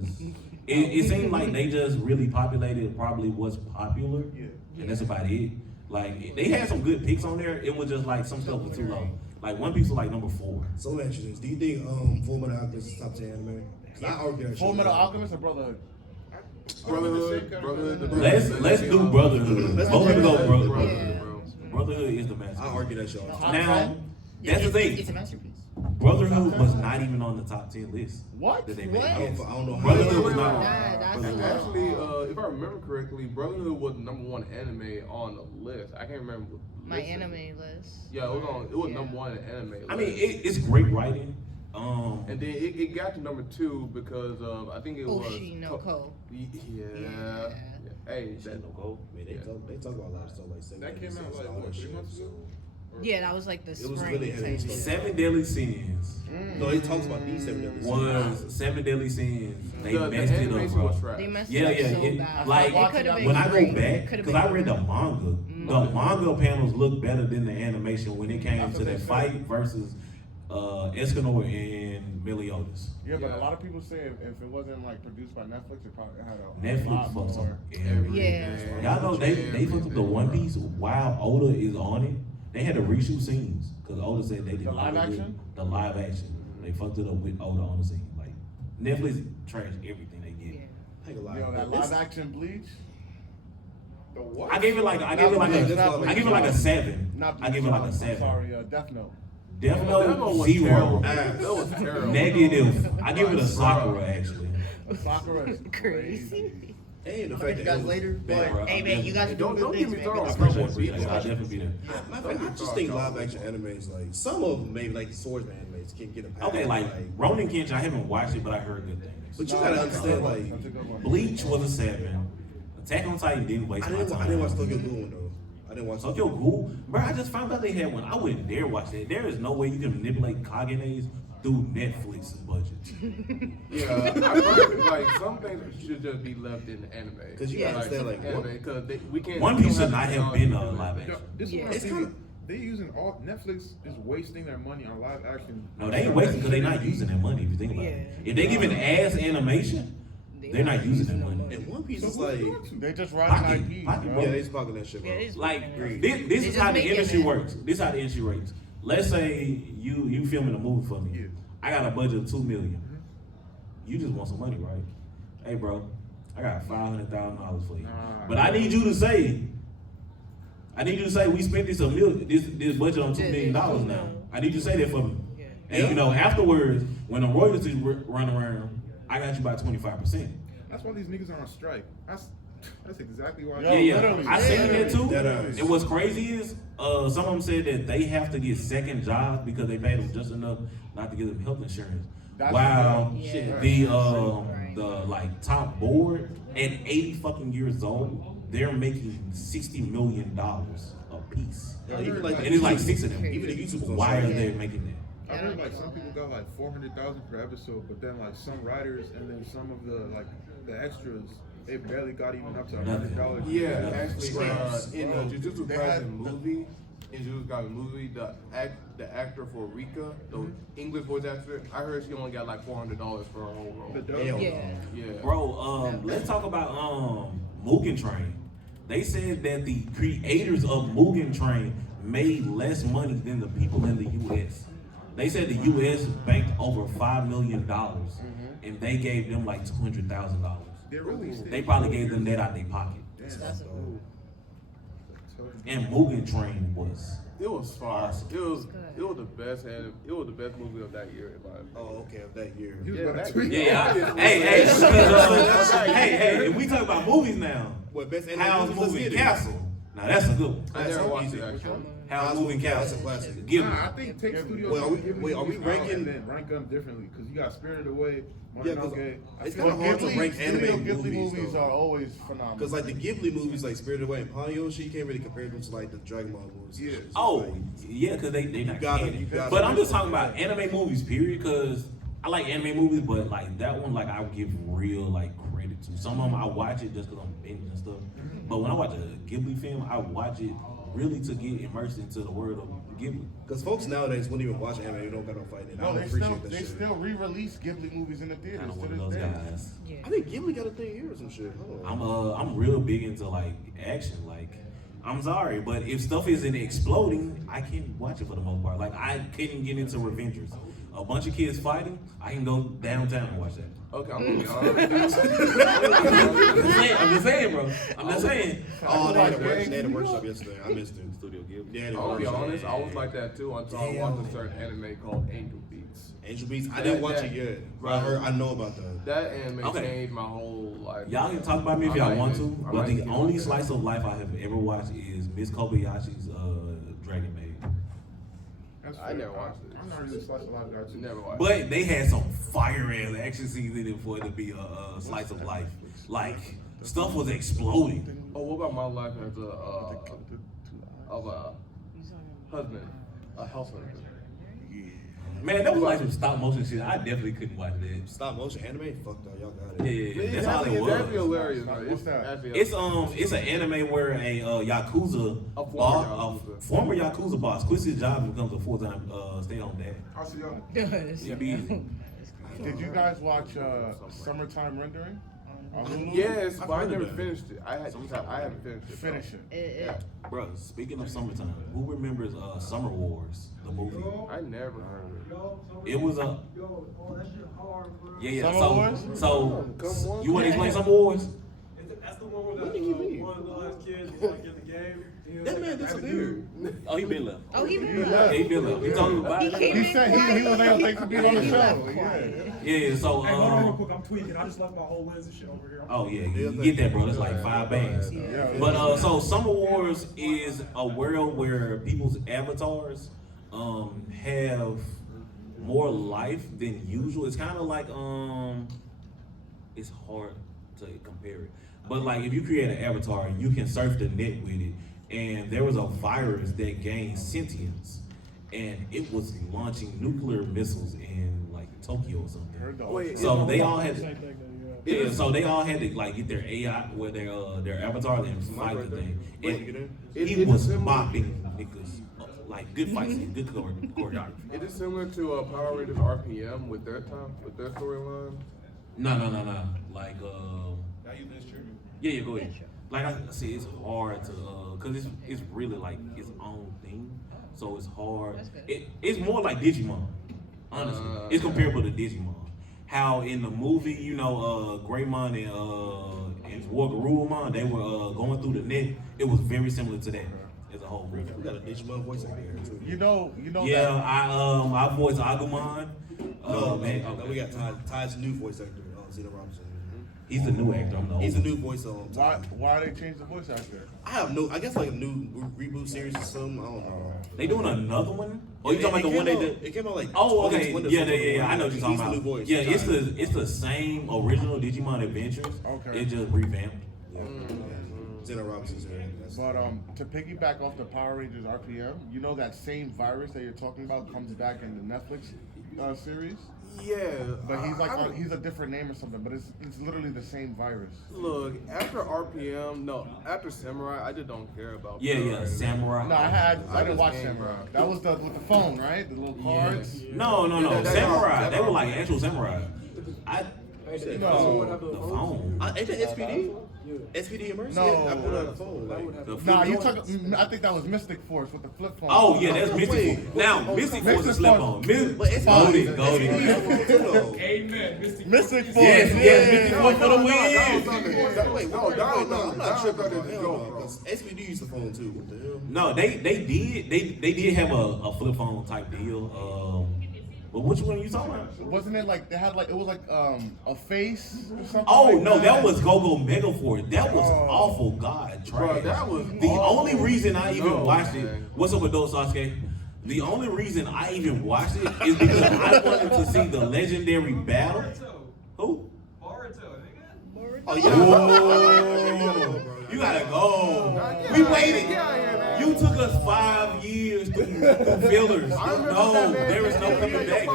it seemed like they just really populated probably what's popular, and that's about it. Like they had some good picks on there. It was just like some stuff was too low. Like One Piece was like number 4. So let me ask you this: do you think Full Metal Alchemist is top 10 anime? 'Cause I argue that Full shit. Metal Alchemist or Brotherhood? Brotherhood. Let's do Brotherhood. Let's Both do of them go Brotherhood. Brotherhood. Bro. Brotherhood is the I master. argue that shit all the time. Now Yeah, that's the it's a thing. masterpiece. Brotherhood was not even on the top 10 list. What? That they What? made. I don't know how. Brotherhood was not. Nah, that's Brotherhood. Actually, if I remember correctly, Brotherhood was the number 1 anime on the list. I can't remember. what My list it anime was. list. Yeah, it was on. It was Yeah. number 1 anime. I mean, list. it's great writing. And then it got to number 2 because of I think it was. Oshi no Ko. Yeah. Hey, Shit, no go. I mean, they talk about a lot of stuff like That came out like all what, that 3 shit, months so- ago? Yeah, that was like the It was spring. really heavy type stuff. shit. 7 Deadly Sins No, he talks about these 7 deadly sins. was 7 Deadly Sins. They the messed it up, animation was bro. trash. They messed Yeah, it up yeah. so It, bad. like It could've been when I go great. back, Could've because I been read the great. manga. The manga panels look better than the animation when it came That's to what that they fight said. versus Escanor and Meliodas. Yeah, but Yeah. a lot of people say if it wasn't like produced by Netflix, it probably had a Netflix lot fucks more. up everything. Yeah. Y'all know they fucked up the One Piece while Oda is on it. They had to reshoot scenes because Oda said they didn't. The live want to do action? The live action. They fucked it up with Oda on the scene. Like Netflix trash everything they get. Yeah. I ain't gonna lie. Yo, that It's- live action Bleach. The what? I gave it like a 7. Not I give it like a 7. I'm sorry, Death Note. Death That Note one was 0. terrible. Ass. That was terrible. Negative. I give it a Sakura actually. Sakura is Crazy. crazy. And the I'll fact catch you that guys it later. was But bad, bro. hey man, you guys are doing Don't good get things, me man. started Good on stuff. Appreciate Beat it. I'll discussion. definitely be there. Matter of fact, I just think live action animes, like some of them, maybe like the swordsman animes, can get a pass. Okay, like Ronin Kenshin, I haven't watched it, but I heard good things. But you No, gotta that's a understand, good one. like, That's a good one. Bleach was a 7. Attack on Titan didn't waste my time. I didn't watch Tokyo Ghoul though. I didn't watch Tokyo Ghoul, bro. I just found out they had one. I wouldn't dare watch that. There is no way you can manipulate Kagene's through Netflix's budget. Yeah, I heard like some things should just be left in the anime. 'Cause you gotta understand, like, anime, what- because we can't. One we Piece don't should not the have been a technology to live do it. action. This is Yeah. what It's I'm kinda- thinking. They using all Netflix is wasting their money on live action. No, they ain't wasting because they're not using that money. If you think about it, if they giving ass animation, they're not using that money. And One Piece So is who like, they going to? They just Pocket- riding IPs, Pocket, bro. yeah, they just talking that shit, bro. Yeah, it is Like great. this They is just how the making industry it. works. This is how the industry works. Let's say you filming a movie for me. Yeah. I got a budget of $2 million. You just want some money, right? Hey, bro, I got $500,000 for you. Nah. But I need you to say, we spent this this budget on $2 million now. I need you to say that for me. Yeah. And you know, afterwards, when the royalties run around, I got you by 25%. That's why these niggas are on strike. That's exactly why. Yo, Yeah, literally. I seen that too. That is. And what's crazy is, some of them said that they have to get second jobs because they paid them just enough not to give them health insurance. That's Wow, Yeah. Shit. the Right. like top board at 80 fucking years old, they're making $60 million a piece, Yeah, even like and it's like 6 of them. even the YouTubers on Why are strike. they making that? I heard like some people got like 400,000 per episode, but then like some writers and then some of the extras, they barely got even up to $100. Yeah, actually, in the Jujutsu They Kaisen had movie, the actor for Rika, the English voice actor, I heard she only got like $400 for her whole role. The Hell dub. Yeah. Yeah. Bro, let's talk about Mugen Train. They said that the creators of Mugen Train made less money than the people in the U.S. They said the U.S. banked over $5 million, and they gave them like $200,000. They released it. They probably gave them that out their pocket. That's a And Mugen Train was. It was fire. Awesome. It was the best. It was the best movie of that year, in my opinion. Oh, okay, of that year. He was Yeah, about that- to tweet. Yeah, hey, if we talk about movies now, What, best anime How's movies? Let's Moving get it. Castle? Now that's a good one. I never watched it actually. How's Moving That's a Castle? classic. Give Nah, I me. think take studio. Wait, are we- Ghibli wait, are we movies out ranking- and then rank them differently? Because you got Spirited Away, Yeah, 'cause Mononoke. it's I kinda feel hard to Ghibli- rank Studio anime Ghibli movies, movies though. are always phenomenal. Because like the Ghibli movies, like Spirited Away and Ponyoshi, you can't really compare them to like the Dragon Ball movies. Yeah. It's just Oh, like- yeah, because they not gotta- canon. you gotta- But I'm just talking about anime movies, period. Because I like anime movies, but like that one, like I would give real like credit to. Some of them I watch it just because I'm binging and stuff. But when I watch a Ghibli film, I watch it really to get immersed into the world of Ghibli. Because folks nowadays wouldn't even watch anime. They don't got no fighting. I No, don't they appreciate still that they shit. still re-release Ghibli movies in the theaters Kind of to one of this those day. guys. Yeah. I think Ghibli got a thing here or some shit. Hold on. I'm real big into like action. Like I'm sorry, but if stuff isn't exploding, I can't watch it for the most part. Like I couldn't get into Revengers. A bunch of kids fighting, I can go downtown and watch that. Okay, I'm gonna be honest. I'm just saying, bro. I'm just saying. Oh, they had a Like, workshop. They had a workshop yesterday. I missed it. Studio Ghibli. Yeah, they I'll be workshop. honest. I was like that too until I watched a certain anime called Angel Beats. Angel Beats. I didn't watch it yet. But I heard. I know about that. That anime Okay. changed my whole life. Y'all can talk about me if I y'all might want to, even- I but might the even only watch that. slice of life I have ever watched is Miss Kobayashi's Dragon Maid. That's I fair. never watched it. I'm not really slice of life guy too. Never watched. But they had some fire ass action scenes in it for it to be a slice of life. Like stuff was exploding. Oh, what about my life as of a husband, a house husband? Man, that was like some stop motion shit. I definitely couldn't watch that. Stop motion anime. Fuck that. Y'all got Yeah, it. yeah, It's that's all actually, it it's actually was. hilarious. Bro. What's that? Actually It's an anime where a Yakuza A former boss, Yakuza. a former Yakuza boss quits his job and becomes a full-time stay-home dad. I'll see y'all. He be Did you guys watch Summertime Rendering? On Hulu? Yes, but I heard of never that. finished it. I haven't finished it. Finish it. Bro, speaking of summertime, who remembers Summer Wars, the movie? I never heard of it. It was a yeah. Summer So Wars? so you want to explain Summer Wars? That's the one where When did he leave? one of the last kids was like in the game. He was That like, man disappeared. Oh, he been left. Oh, he been Yeah, he been left. He told me about He it. came He in said quiet. he was able to be on the He show. left Yeah. quiet. Yeah. So Hey, hold on real quick. I'm tweaking. I just left my whole lens and shit over here. oh yeah, you get that, bro. That's like 5 bands. Yeah. But so Summer Wars is a world where people's avatars have more life than usual. It's kind of like it's hard to compare it. But like if you create an avatar, you can surf the net with it. And there was a virus that gained sentience, and it was launching nuclear missiles in like Tokyo or something. Heard the Wait, So they all had Same to, thing then, yeah. yeah, so they all had to like get their AI with their avatars and fight the thing. And he was mopping niggas up. Like good fights, good choreography. Is it similar to Power Rangers RPM with their storyline? No. Like Now you been streaming. yeah, go ahead. Like I said, it's hard to cause it's really like its own thing. So it's hard. That's good. It's more like Digimon. Honestly, it's comparable to Digimon. How in the movie, you know, Greymon and Wargarurumon, they were going through the net. It was very similar to that as a whole movie. We got a Digimon voice actor here too. You know Yeah, that. I voice Agumon. No, Man, no, we got Ty's new voice actor, Zena Robinson. he's the new actor. I'm the He's old the new voice on. Why they changed the voice actor? I guess like a new reboot series or something. I don't know. They doing another one? Oh, you talking about the one they did? It came out like. Oh, okay. 2020 or Yeah. something. I know what you're talking He's about. the new voice. Yeah, it's Ty. the same original Digimon Adventures. Okay. It just revamped. Yeah. Zena Robinson's here. But to piggyback off the Power Rangers RPM, you know that same virus that you're talking about comes back in the Netflix series. Yeah, But he's like he's a different name or something. But it's literally the same virus. Look, after Samurai, I just don't care about. Yeah, Power Rangers. Samurai. No, I didn't just watch came Samurai. back. That was with the phone, right? The little cards. No. Yeah, that- Samurai. that- They were like actual samurai. Ain't Said that no. someone have The a phone. Ain't that SPD? Yeah. SPD Emergency? No. I put it on the phone. That Like, would have The a- Nah, you flip took. I think that was Mystic Force with the flip phone. Oh yeah, that's Mystic Wait, Force. Now Mystic Force is Mystic slip Force- on. but it's Goldie, SPD Goldie. phone too, though. Amen. Mystic Mystic Force. Yes, yes, Mystic yeah. Force for the win. Wait, No, wait, Donald no, I'm not Donald tripping Duck about is hell, dope, no, bro. because SPD used the phone too. What the hell? No, they did have a flip phone type deal. But which one are you talking about? Wasn't it like they had like it was like a face or something? Oh like no, that was Go-Go Mega Force. That was Oh. awful, God, trash. Bro, that was the awful. only reason I even No, watched it. man. What's up with those Sasuke? The only reason I even watched it is because I wanted to see the legendary battle. Who? Oh, Oh, you gotta go. We waited. You took us 5 years through fillers. No, there is no coming back.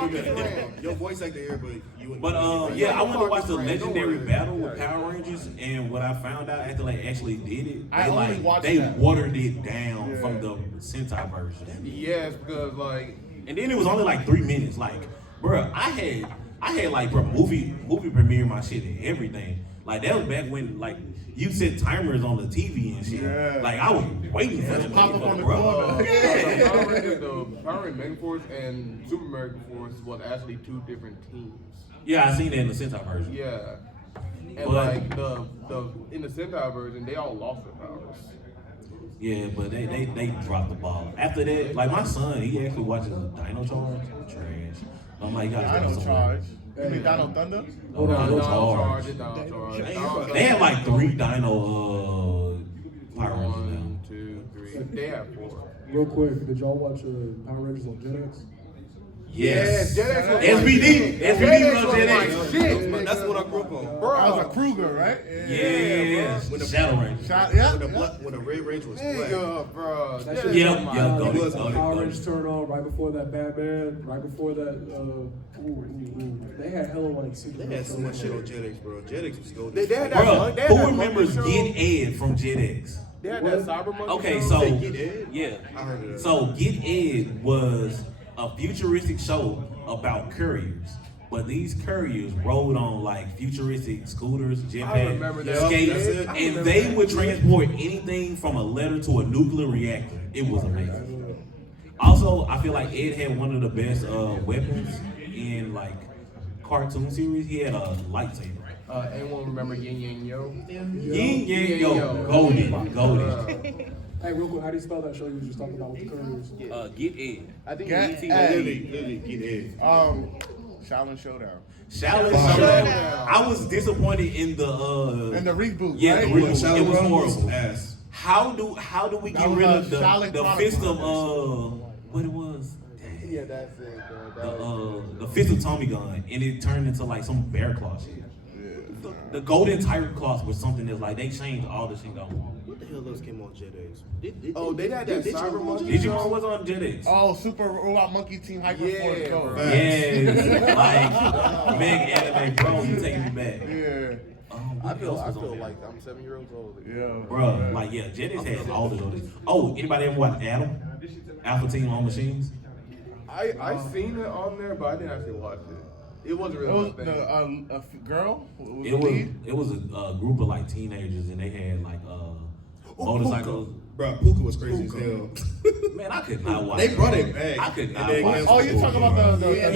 Your voice actor here, but you wouldn't. Yeah, I went to watch the legendary battle with Power Rangers, and what I found out after they actually did it, I only watched they that. watered it down Yeah. from the Sentai version. Yes, because like And then it was only like 3 minutes. Like, bruh, I had like bro, movie premiere my shit and everything. Like that was back when like you set timers on the TV and shit. Yeah. Like I was waiting for them. pop up on the bro. corner. the Power Rangers Mega Force and Super Mega Force was actually two different teams. Yeah, I seen that in the Sentai version. Yeah. And But- like the in the Sentai version, they all lost their powers. Yeah, but they dropped the ball. After that, like my son, he actually watches Dino Charge. Trash. I'm like, you gotta go Dino somewhere. Charge. You mean Dino Thunder? Oh, Dino Charge. Dino They have like 3 Dino Power Rangers now. 1, 2, 3. They have 4. Real quick, did y'all watch Power Rangers on Gen X? Yes. Jetix was SBD. Jetix SBD was was Gen like X. shit. That's what I grew up on. That was a Kruger, right? Yeah. When the- Shadow Ranger. When the Red Ranger was black. Nigga, bro. That Jetix shit- Yeah, was my yeah, go shit. ahead, go ahead. Power Rangers turn on right before that Batman, right before that. They had hella like They had so much shit on JetX, bro. JetX was golden. They had that Bro, monkey- they had who that remembers monkey show. Get Ed from Gen X? They had that Cyber Monkey Okay, show. so Say Get Ed? yeah. I heard of that. So Get Ed was a futuristic show about couriers. But these couriers rode on like futuristic scooters, remember jetpacks, that. skates, Yeah, I and remember they that. would transport anything from a letter to a nuclear reactor. It was amazing. Also, I feel like Ed had one of the best weapons in like cartoon series. He had a lightsaber. Anyone remember Yin Yang Yo? Yin Yang Yo, golden. Hey, real quick, how do you spell that show you were just talking about with the couriers? Get Ed. I think Get it's Ed. Literally, Get Ed. Shaolin Showdown. Shaolin Showdown. Showdown. I was disappointed in the And the reboot. yeah, right? the reboot. It was horrible. Ass. How do we That get was, rid of Shaolin the Chronicles. fist of what it was? Yeah, that's it, bro. The fist of Tommy gun, and it turned into like some bear claw shit. The golden tiger claws was something that's like they changed all the shit on. What the hell else came on JetX? Oh, they had that Cyber Monkey Did you show. know what's on Jetix? Oh, Super Robot Monkey Team Hyper Yeah, Force Go. bro. Yes, like Meg Anime, bro, you taking me back. Yeah. I What feel else was on there? like I'm 7 years old. Yeah. Bro, like yeah, Jetix has all of those. Oh, anybody ever watch Adam? Alpha Team on Machines? I seen it on there, but I didn't actually watch it. It wasn't It really was my thing. girl? It was a group of like teenagers, and they had like motorcycles. Bro, Puka was crazy as hell. Man, I could not watch. They brought it back. I could And not then watch. against- Oh, you talking about the Yeah,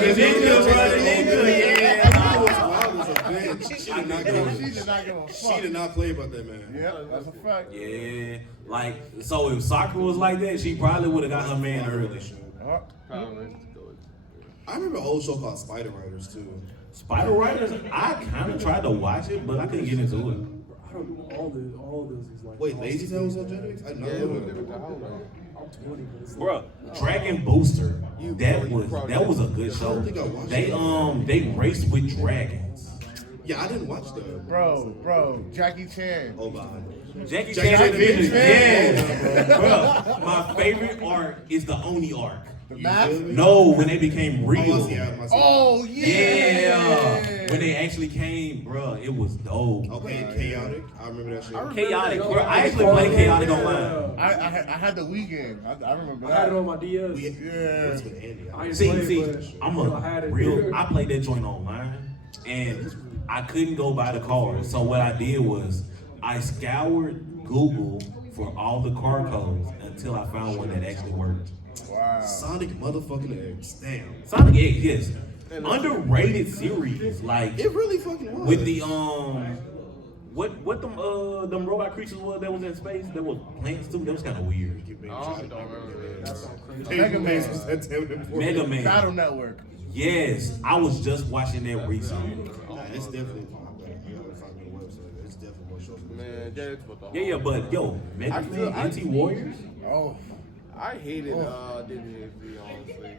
the ninja, bro, the ninja, Puka yeah. was wild as a bitch. She did not give She a did not give a fuck. She did not play about that, man. Yeah, that's a fact. Yeah, like so if Sakura was like that, she probably would have got her man early. Power Rangers go. I remember an old show called Spider Riders too. Spider Riders, I kind of tried to watch it, but I couldn't get into it. I don't know, all this is like. Wait, Lazy Town was on JetX? I didn't Yeah, it was know different. that. I'm 20, but it's like. Bruh, Dragon Booster, that was a good I show. don't think I watched it. They raced with dragons. Yeah, I didn't watch that. Bro, Jackie Chan. Hold on. Jackie Jackie Chan Chan Adventures, Adventures. yes. Bruh, my favorite arc is the Oni arc. The math? No, when they became Oh, I real. see Adam, I see Oh, yeah. Yeah, when they actually came, bruh, it was dope. Adam. Okay, Chaotic. I remember that shit. Chaotic, bro. I actually played Chaotic online. I had the Wii game. I remember I that. had it on my DS. Yeah. What's with Andy? I didn't See, play it, but, I'm you know, I had a it. real. I played that joint online. and I couldn't go buy the cars. So what I did was I scoured Google for all the car codes until I found one that actually worked. Wow. Sonic motherfucking X. Damn. Sonic X, yes. Underrated series, like It really fucking was. with the what them robot creatures was that was in space that was plants too. That was kind of weird. I don't remember that. Mega Man. Mega Man. Battle Network. Yes, I was just watching that recently. Nah, it's definitely. I gotta find me a website. It's definitely more shows. Man, that's what the Yeah, but yo, Mega Man, NT Warriors. Oh. I hated Disney XD, honestly.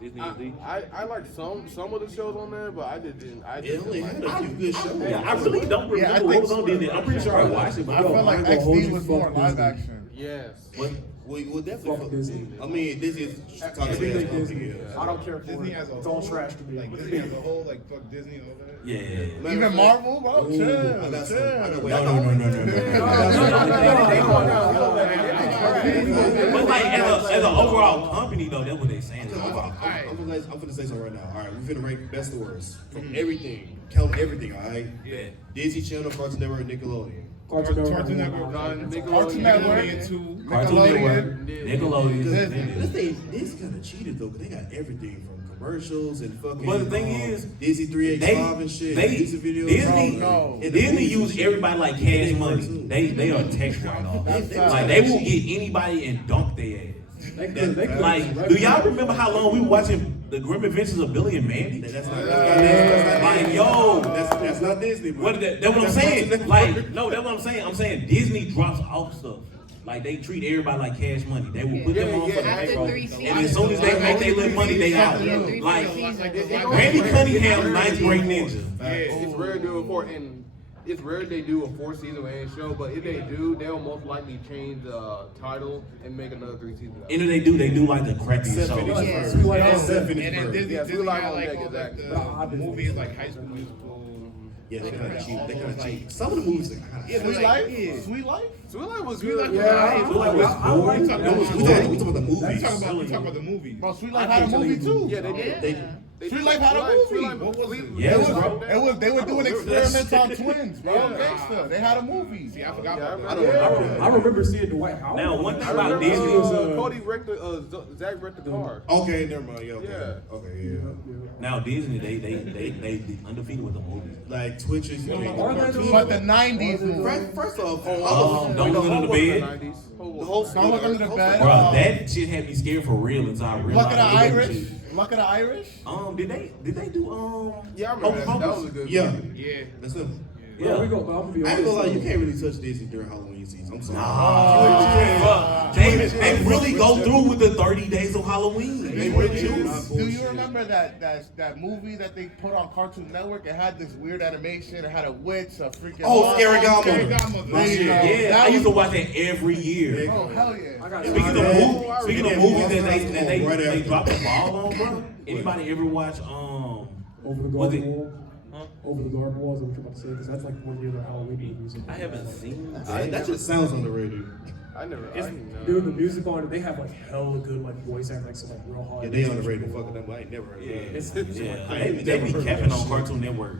Disney XD. I liked some of the shows on there, but I It didn't only like had a few good shows. Yeah, I really don't remember Yeah, I what think was on Disney. I'm pretty sure I watched it, but I felt like I ain't gonna hold XD you, was more fuck live Disney. action. Yes. what? We'll definitely Fuck Disney. I mean, Disney is talking Everything to Disney. us. I don't care for Disney it. as a It's whole, all trash to me. Like Disney as a whole, like fuck Disney and all that. Yeah. Even Marvel, bro. Chill. I got some. I Chill. got But like as an overall company though, that's what they saying. I'm gonna say something right now. All right, we're finna rank best to worst from everything. Count everything. All right. Yeah. Disney Channel, Cartoon Network, Nickelodeon. Cartoon Network, Cartoon Network. Nickelodeon 2. Cartoon Network, Nickelodeon. This thing, this kind of cheated though, because they got everything from commercials and fucking. But the thing is, Disney 385 and shit. Disney videos. Disney, No. Disney use everybody like cash money. They are tax write-off. Like they will get anybody and dunk their ass. They could Like, do y'all remember how long we were watching The Grim Adventures of Billy and Mandy? That's not Disney. Like, yo, That's not Disney, bro. that's what I'm saying. Like, no, that's what I'm saying. I'm saying Disney drops off stuff. Like they treat everybody like cash money. They will put them on for the After payroll, 3 and seasons. as soon as they make their little money, they out. Yeah, 3 Like seasons. Randy Cunningham, Ninth Grade Ninja. It's rare to do a it's rare they do a 4-season anime show, but if they do, they'll most likely change the title and make another 3 seasons. And if they do like the crappy show. Yeah. And then Disney, Yeah, Disney we like got on like that, all like exactly. the movies like High School Musical. Yeah, they kind of cheap. They kind of cheap. Some of the movies are kind of. Yeah, Sweet like, Life? yeah. Sweet Life? Sweet Life was Sweet good. Life was Yeah. alright. Sweet Life was I like We that. talking about We talking about the movies. we talking about the movies. Bro, Sweet Life had a movie too. Yeah, they did. Yeah. Sweet Life had a movie. What was it? Yeah, bro. They were doing experiments on twins, bro. Gangsta. They had a movie. See, I forgot Yeah, about I that. remember. I remember seeing Dwight Howard. Now, one thing I about remember Disney is Cody wrecked Zach wrecked the car. Okay, never mind. Yeah, okay. Yeah. Okay, yeah. now Disney they undefeated with the movies. Like Twitches. But the 90s movie. First off, Don't Look Under the Bed. the whole Don't Look Under the Bed. Bro, that shit had me scared for real until I realized. Luck of the it wasn't Irish. shit. Luck of the Irish. Did they do Yeah, I remember that. Hocus That Pocus? was a good Yeah, movie. Yeah. that's them. Yeah. We go, I'm gonna be I ain't gonna lie, honest. you can't really touch Disney during Halloween season. I'm sorry. They really go through with the 30 days of Halloween. They really do. Do you remember that movie that they put on Cartoon Network? It had this weird animation. It had a witch, a freaking. Oh, Scary Scary Godmother. Godmother. There you go. Yeah, That I used to was- watch that every year. Oh hell yeah! I got Speaking of Yeah. movies that Right they after. dropped the ball on, bro. Anybody ever watch Over the was Garden it? Wall. Huh? Over the Garden Wall is what you're about to say, because that's like one year of Halloween movies. I haven't seen That just sounds underrated. I never. I didn't know. Dude, the music on it, they have like hella good like voice acting, like some like real hard. Yeah, they underrated. Fucking them. I ain't never heard of that. Yeah, they be capping on Cartoon Network.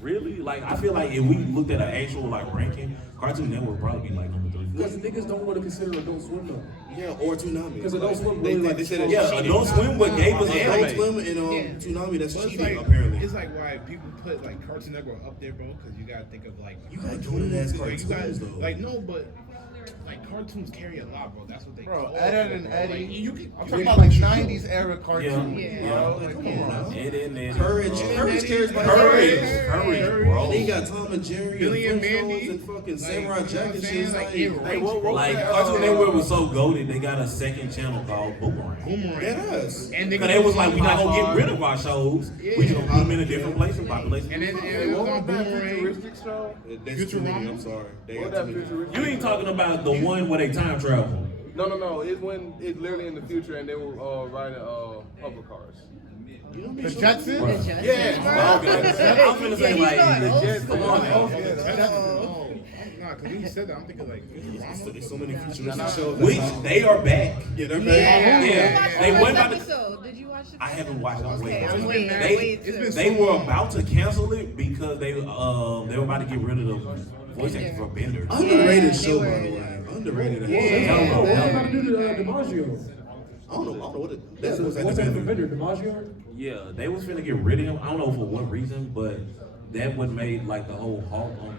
Really? Like, I feel like if we looked at an actual like ranking, Cartoon Network would probably be like number 3. Because the niggas don't want to consider Adult Swim though. Yeah, or Toonami. Because Adult Swim They really like said it's Yeah, cheating. Adult Swim what gave us Adult anime. Swim and Yeah. Toonami, that's Well, it's cheating like, apparently. it's like why people put like Cartoon Network up there, bro, because you gotta think of like You gotta do it as like, you cartoons, gotta, though. like no, but like cartoons carry a lot, bro. That's what they Bro, call Ed, it, and bro. Eddie. Like, you can, I'm talking about like '90s era cartoons. Yeah. Bro. Yeah. Like, Come on now. Courage, Courage carries by Courage, bro. Then you got Tom and Jerry Billy and and Mandy, Flintstones and fucking like, Samurai you know Jack what and I'm shit. saying? It's Like, like, it ranks, bro. Like Cartoon Network was so goated, they got a second channel called Boomerang. Boomerang. That us. And Because they was like, we not gonna get rid of our shows. We just gonna put them in a different place and population. And then Hey, it was what on was that Boomerang. futuristic show? That's too many. I'm sorry. They What got was too that many. futuristic? You ain't talking about the one where they time travel. No. It's when it's literally in the future and they were riding hover cars. The Jetsons. Yeah. Okay. I'm finna say like, Jets, come on now. Oh, nah, because when you said that, I'm thinking like, There's so many futuristic shows. Which they are back. Yeah, they're Yeah. back. Yeah. Who watched They the went first by the. episode? Did you watch I haven't watched it. Okay, I'm waiting. I'm They waiting they were about to cancel it because they were about to get rid of the voice actor for Bender. Underrated they show, were- by the way. Underrated. Yeah. What about to do to DiMaggio? I don't know what it. That's What's that for Bender? DiMaggio? Yeah, they was finna get rid of him. I don't know for what reason, but that would made like the whole halt on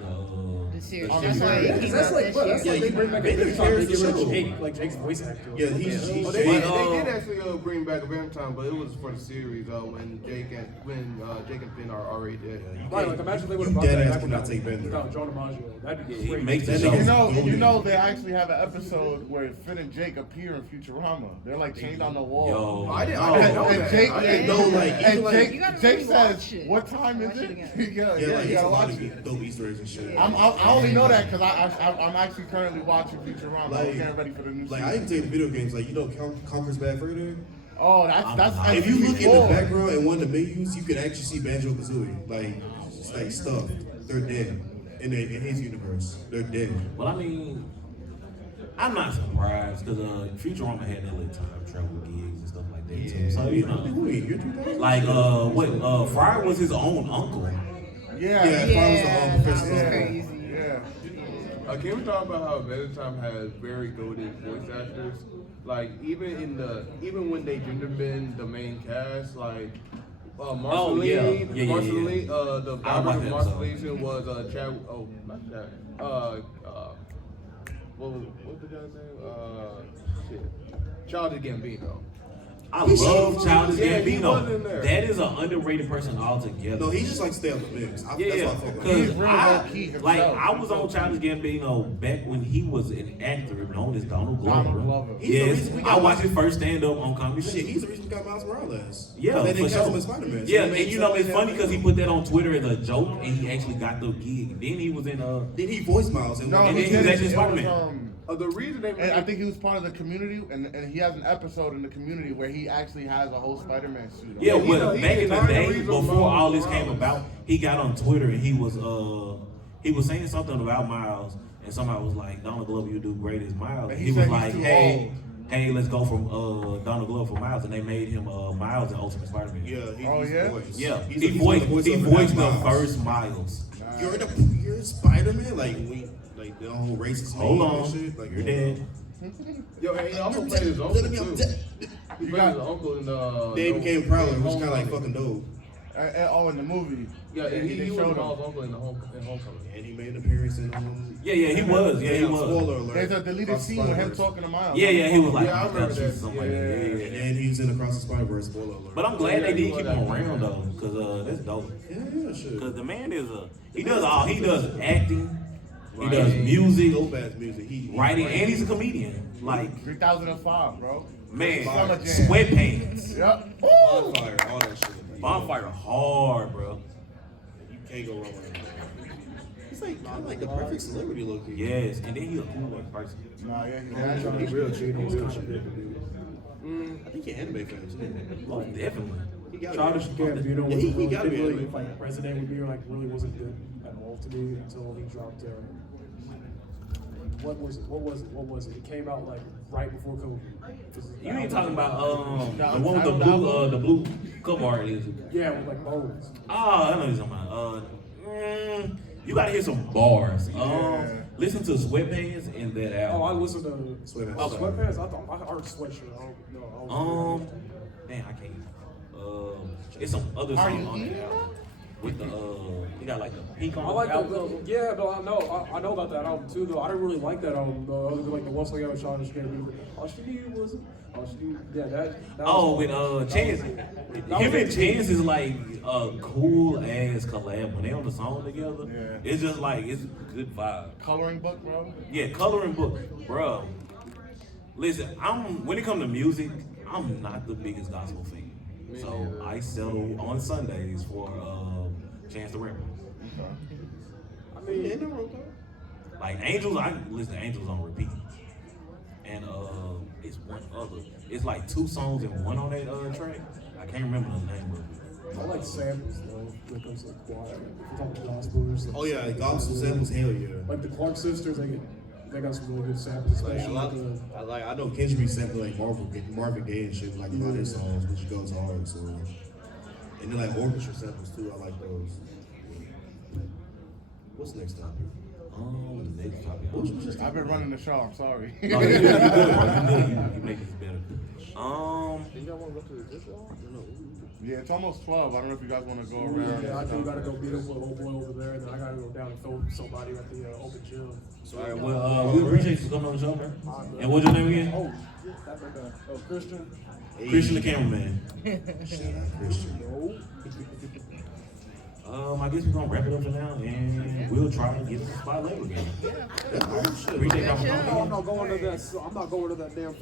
The series. Oh, That's yeah. why it Because came that's out like, this bro, that's year. like they bring back a Bender Bender time, they carries get the rid of show. Jake, like Jake's voice actor. Yeah, he's They But, did actually bring back Adventure Time, but it was for the series when Jake and Finn are already dead. Right, like imagine they would have You brought dead that ass back cannot without, take Bender. without John DiMaggio. That'd be He crazy. makes the That show. nigga's You know, they actually have an episode where Finn and Jake appear in Futurama. They're like chained on the wall. Yo, I didn't no. know And that. Jake, I didn't know, like, even and like- Jake, You gotta Jake really says, watch it. "What time is Watch it it?" again. yeah, Yeah, like you it's a gotta lot watch of it. dope Easter eggs and shit. I only know that because I'm actually currently watching Futurama. Like- I'm getting ready for the new Like season. I even take the video games, like Conker's Bad Further. Oh, that's If you look in the N64. background and one of the menus, you can actually see Banjo Kazooie, like stuffed. They're dead in his universe. They're dead. Well, I mean, I'm not surprised because Futurama had that little time travel gigs and stuff like that too. So you know, Wait, you're 2000? like Fry was his own uncle. Yeah, Yeah, if I was the Yeah, professor. that's yeah, crazy. yeah. Can we talk about how Adventure Time has very goated voice actors? Like even when they gender bend the main cast, like Marceline, yeah. Marceline, the I barber like of that Marceline was Chad. Oh, not Chad. What's the guy's name? Shit. Childish Gambino. I love Childish Yeah, he was in Gambino. there. That is an underrated person altogether. No, he just like stay up the mix. That's Yeah, why I fuck with him. because He's real low-key himself. I was on Childish Gambino back when he was an actor known as Donald Glover. Donald Glover. He's the Yes, reason we I got watched his first stand up on Comedy Shit, Shit. he's the reason we got Miles Morales. Yeah, they for didn't cast him sure. as Spider-Man. So Yeah, it made and you know sense it's to funny have because he him. put that on Twitter as a joke, and he actually got the gig. Then he was in Then he voiced Miles. And No, And he then he was did. actually It was, Spider-Man. The reason they and I think he was part of the Community, and he has an episode in the Community where he actually has a whole Spider-Man suit on. Yeah, Yeah, well, he back in the designed the day, reason before Miles all this came Morales. about, he got on Twitter and he was saying something about Miles, and somebody was like, "Donald Glover, you do great as Miles." And And he he said was he's like, too "Hey, let's go from Donald Glover for Miles," and they made him Miles in Ultimate Spider-Man. Yeah, Oh, he's yeah? the voice. Yeah, He's he the voiced voiceover as the Miles. first Miles. You're Spider-Man, like the whole racist Hold meme on, and shit. Like you're dead. Yo, and he also played his uncle too. He played his uncle in the. They became Prowler, which kind of like fucking dope. Oh, in the movie. Yeah, and he was showed him. Miles' uncle in Homecoming. And he made an appearance in. Yeah, he was. Yeah, he was. Spoiler alert. There's a deleted Across the scene with him Spider-Verse. talking to Miles. Yeah, he was like, Yeah, I "Oh, remember got you," that. something like Yeah. that. And then he was in Across the Spider-Verse. Spoiler alert. But I'm glad Yeah, they he did was keep him actually. around though, cause that's dope. Yeah, shit. Cause the man is he does acting, he Right. does music, Dope ass music. He writing, and he's a comedian. Like 3005, bro. man, Summer Jam. sweatpants, Yep. Bonfire, all that shit. bonfire hard, bro. You can't go wrong with him. He's like the perfect celebrity looking. Yes, and then he's a cool person. Nah, yeah, He's real cheap. He's real cheap. Mm. I think he's anime fan too. Oh, definitely. He got Childish Gambino was he really, gotta be really anime. like resonate with me, like really wasn't good at all to me until he dropped. What was it? It came out like right before COVID. You ain't talking about the one with the blue cover art, is it? Yeah, with like bones. Ah, I know what you're talking about. You gotta hear some bars. Listen to Sweatpants in that album. Oh, I listened to Sweatpants. Oh, Sweatpants. I thought I heard Sweatshirt. I don't know. Man, I can't. It's some other Are song You on Here? that album with the he got like the pink on I like the that. album. Yeah, no, I know about that album too. Though I didn't really like that album though. Other than like the one song I was trying to get. All she needed was. Yeah, that Oh, was, with Chance. Him and Chance is like a cool ass collab when they on the song together. Yeah. It's just like it's a good vibe. Coloring book, bro. Yeah, coloring book, bro. Listen, when it comes to music, I'm not the biggest gospel fan, so I settle on Sundays for Chance the Rapper. I mean, Like Angels, I listen to Angels on repeat, and it's one other. It's like two songs and one on that track. I can't remember the name of it. I like samples though. When it comes to choir, if you're talking gospel or something. Oh yeah, gospel samples, hell yeah. Like the Clark sisters, they get They got some really good samples, Like, especially I know Kendrick be sampling like Marvin Gaye and shit, like a lot of his songs, which goes hard. So, and then like orchestra samples too. I like those. What's the next topic? Next topic. What was we just I've been talking running the show. I'm sorry. No, you good, bro. You good. You make this better. Didn't y'all want to go to the dish wall? Yeah, it's almost 12. I don't know if you guys want to go around. Yeah, I do gotta go beat up with old boy over there, and then I gotta go down and throw somebody at the open gym. All right, well, we appreciate you coming on the show, man. And what's your name again? Oh, Christian. Christian the cameraman. Shout out Christian. I guess we're gonna wrap it up for now, and we'll try and get to the spot later again. Appreciate y'all for coming. I'm not going to that. I'm not going to that damn.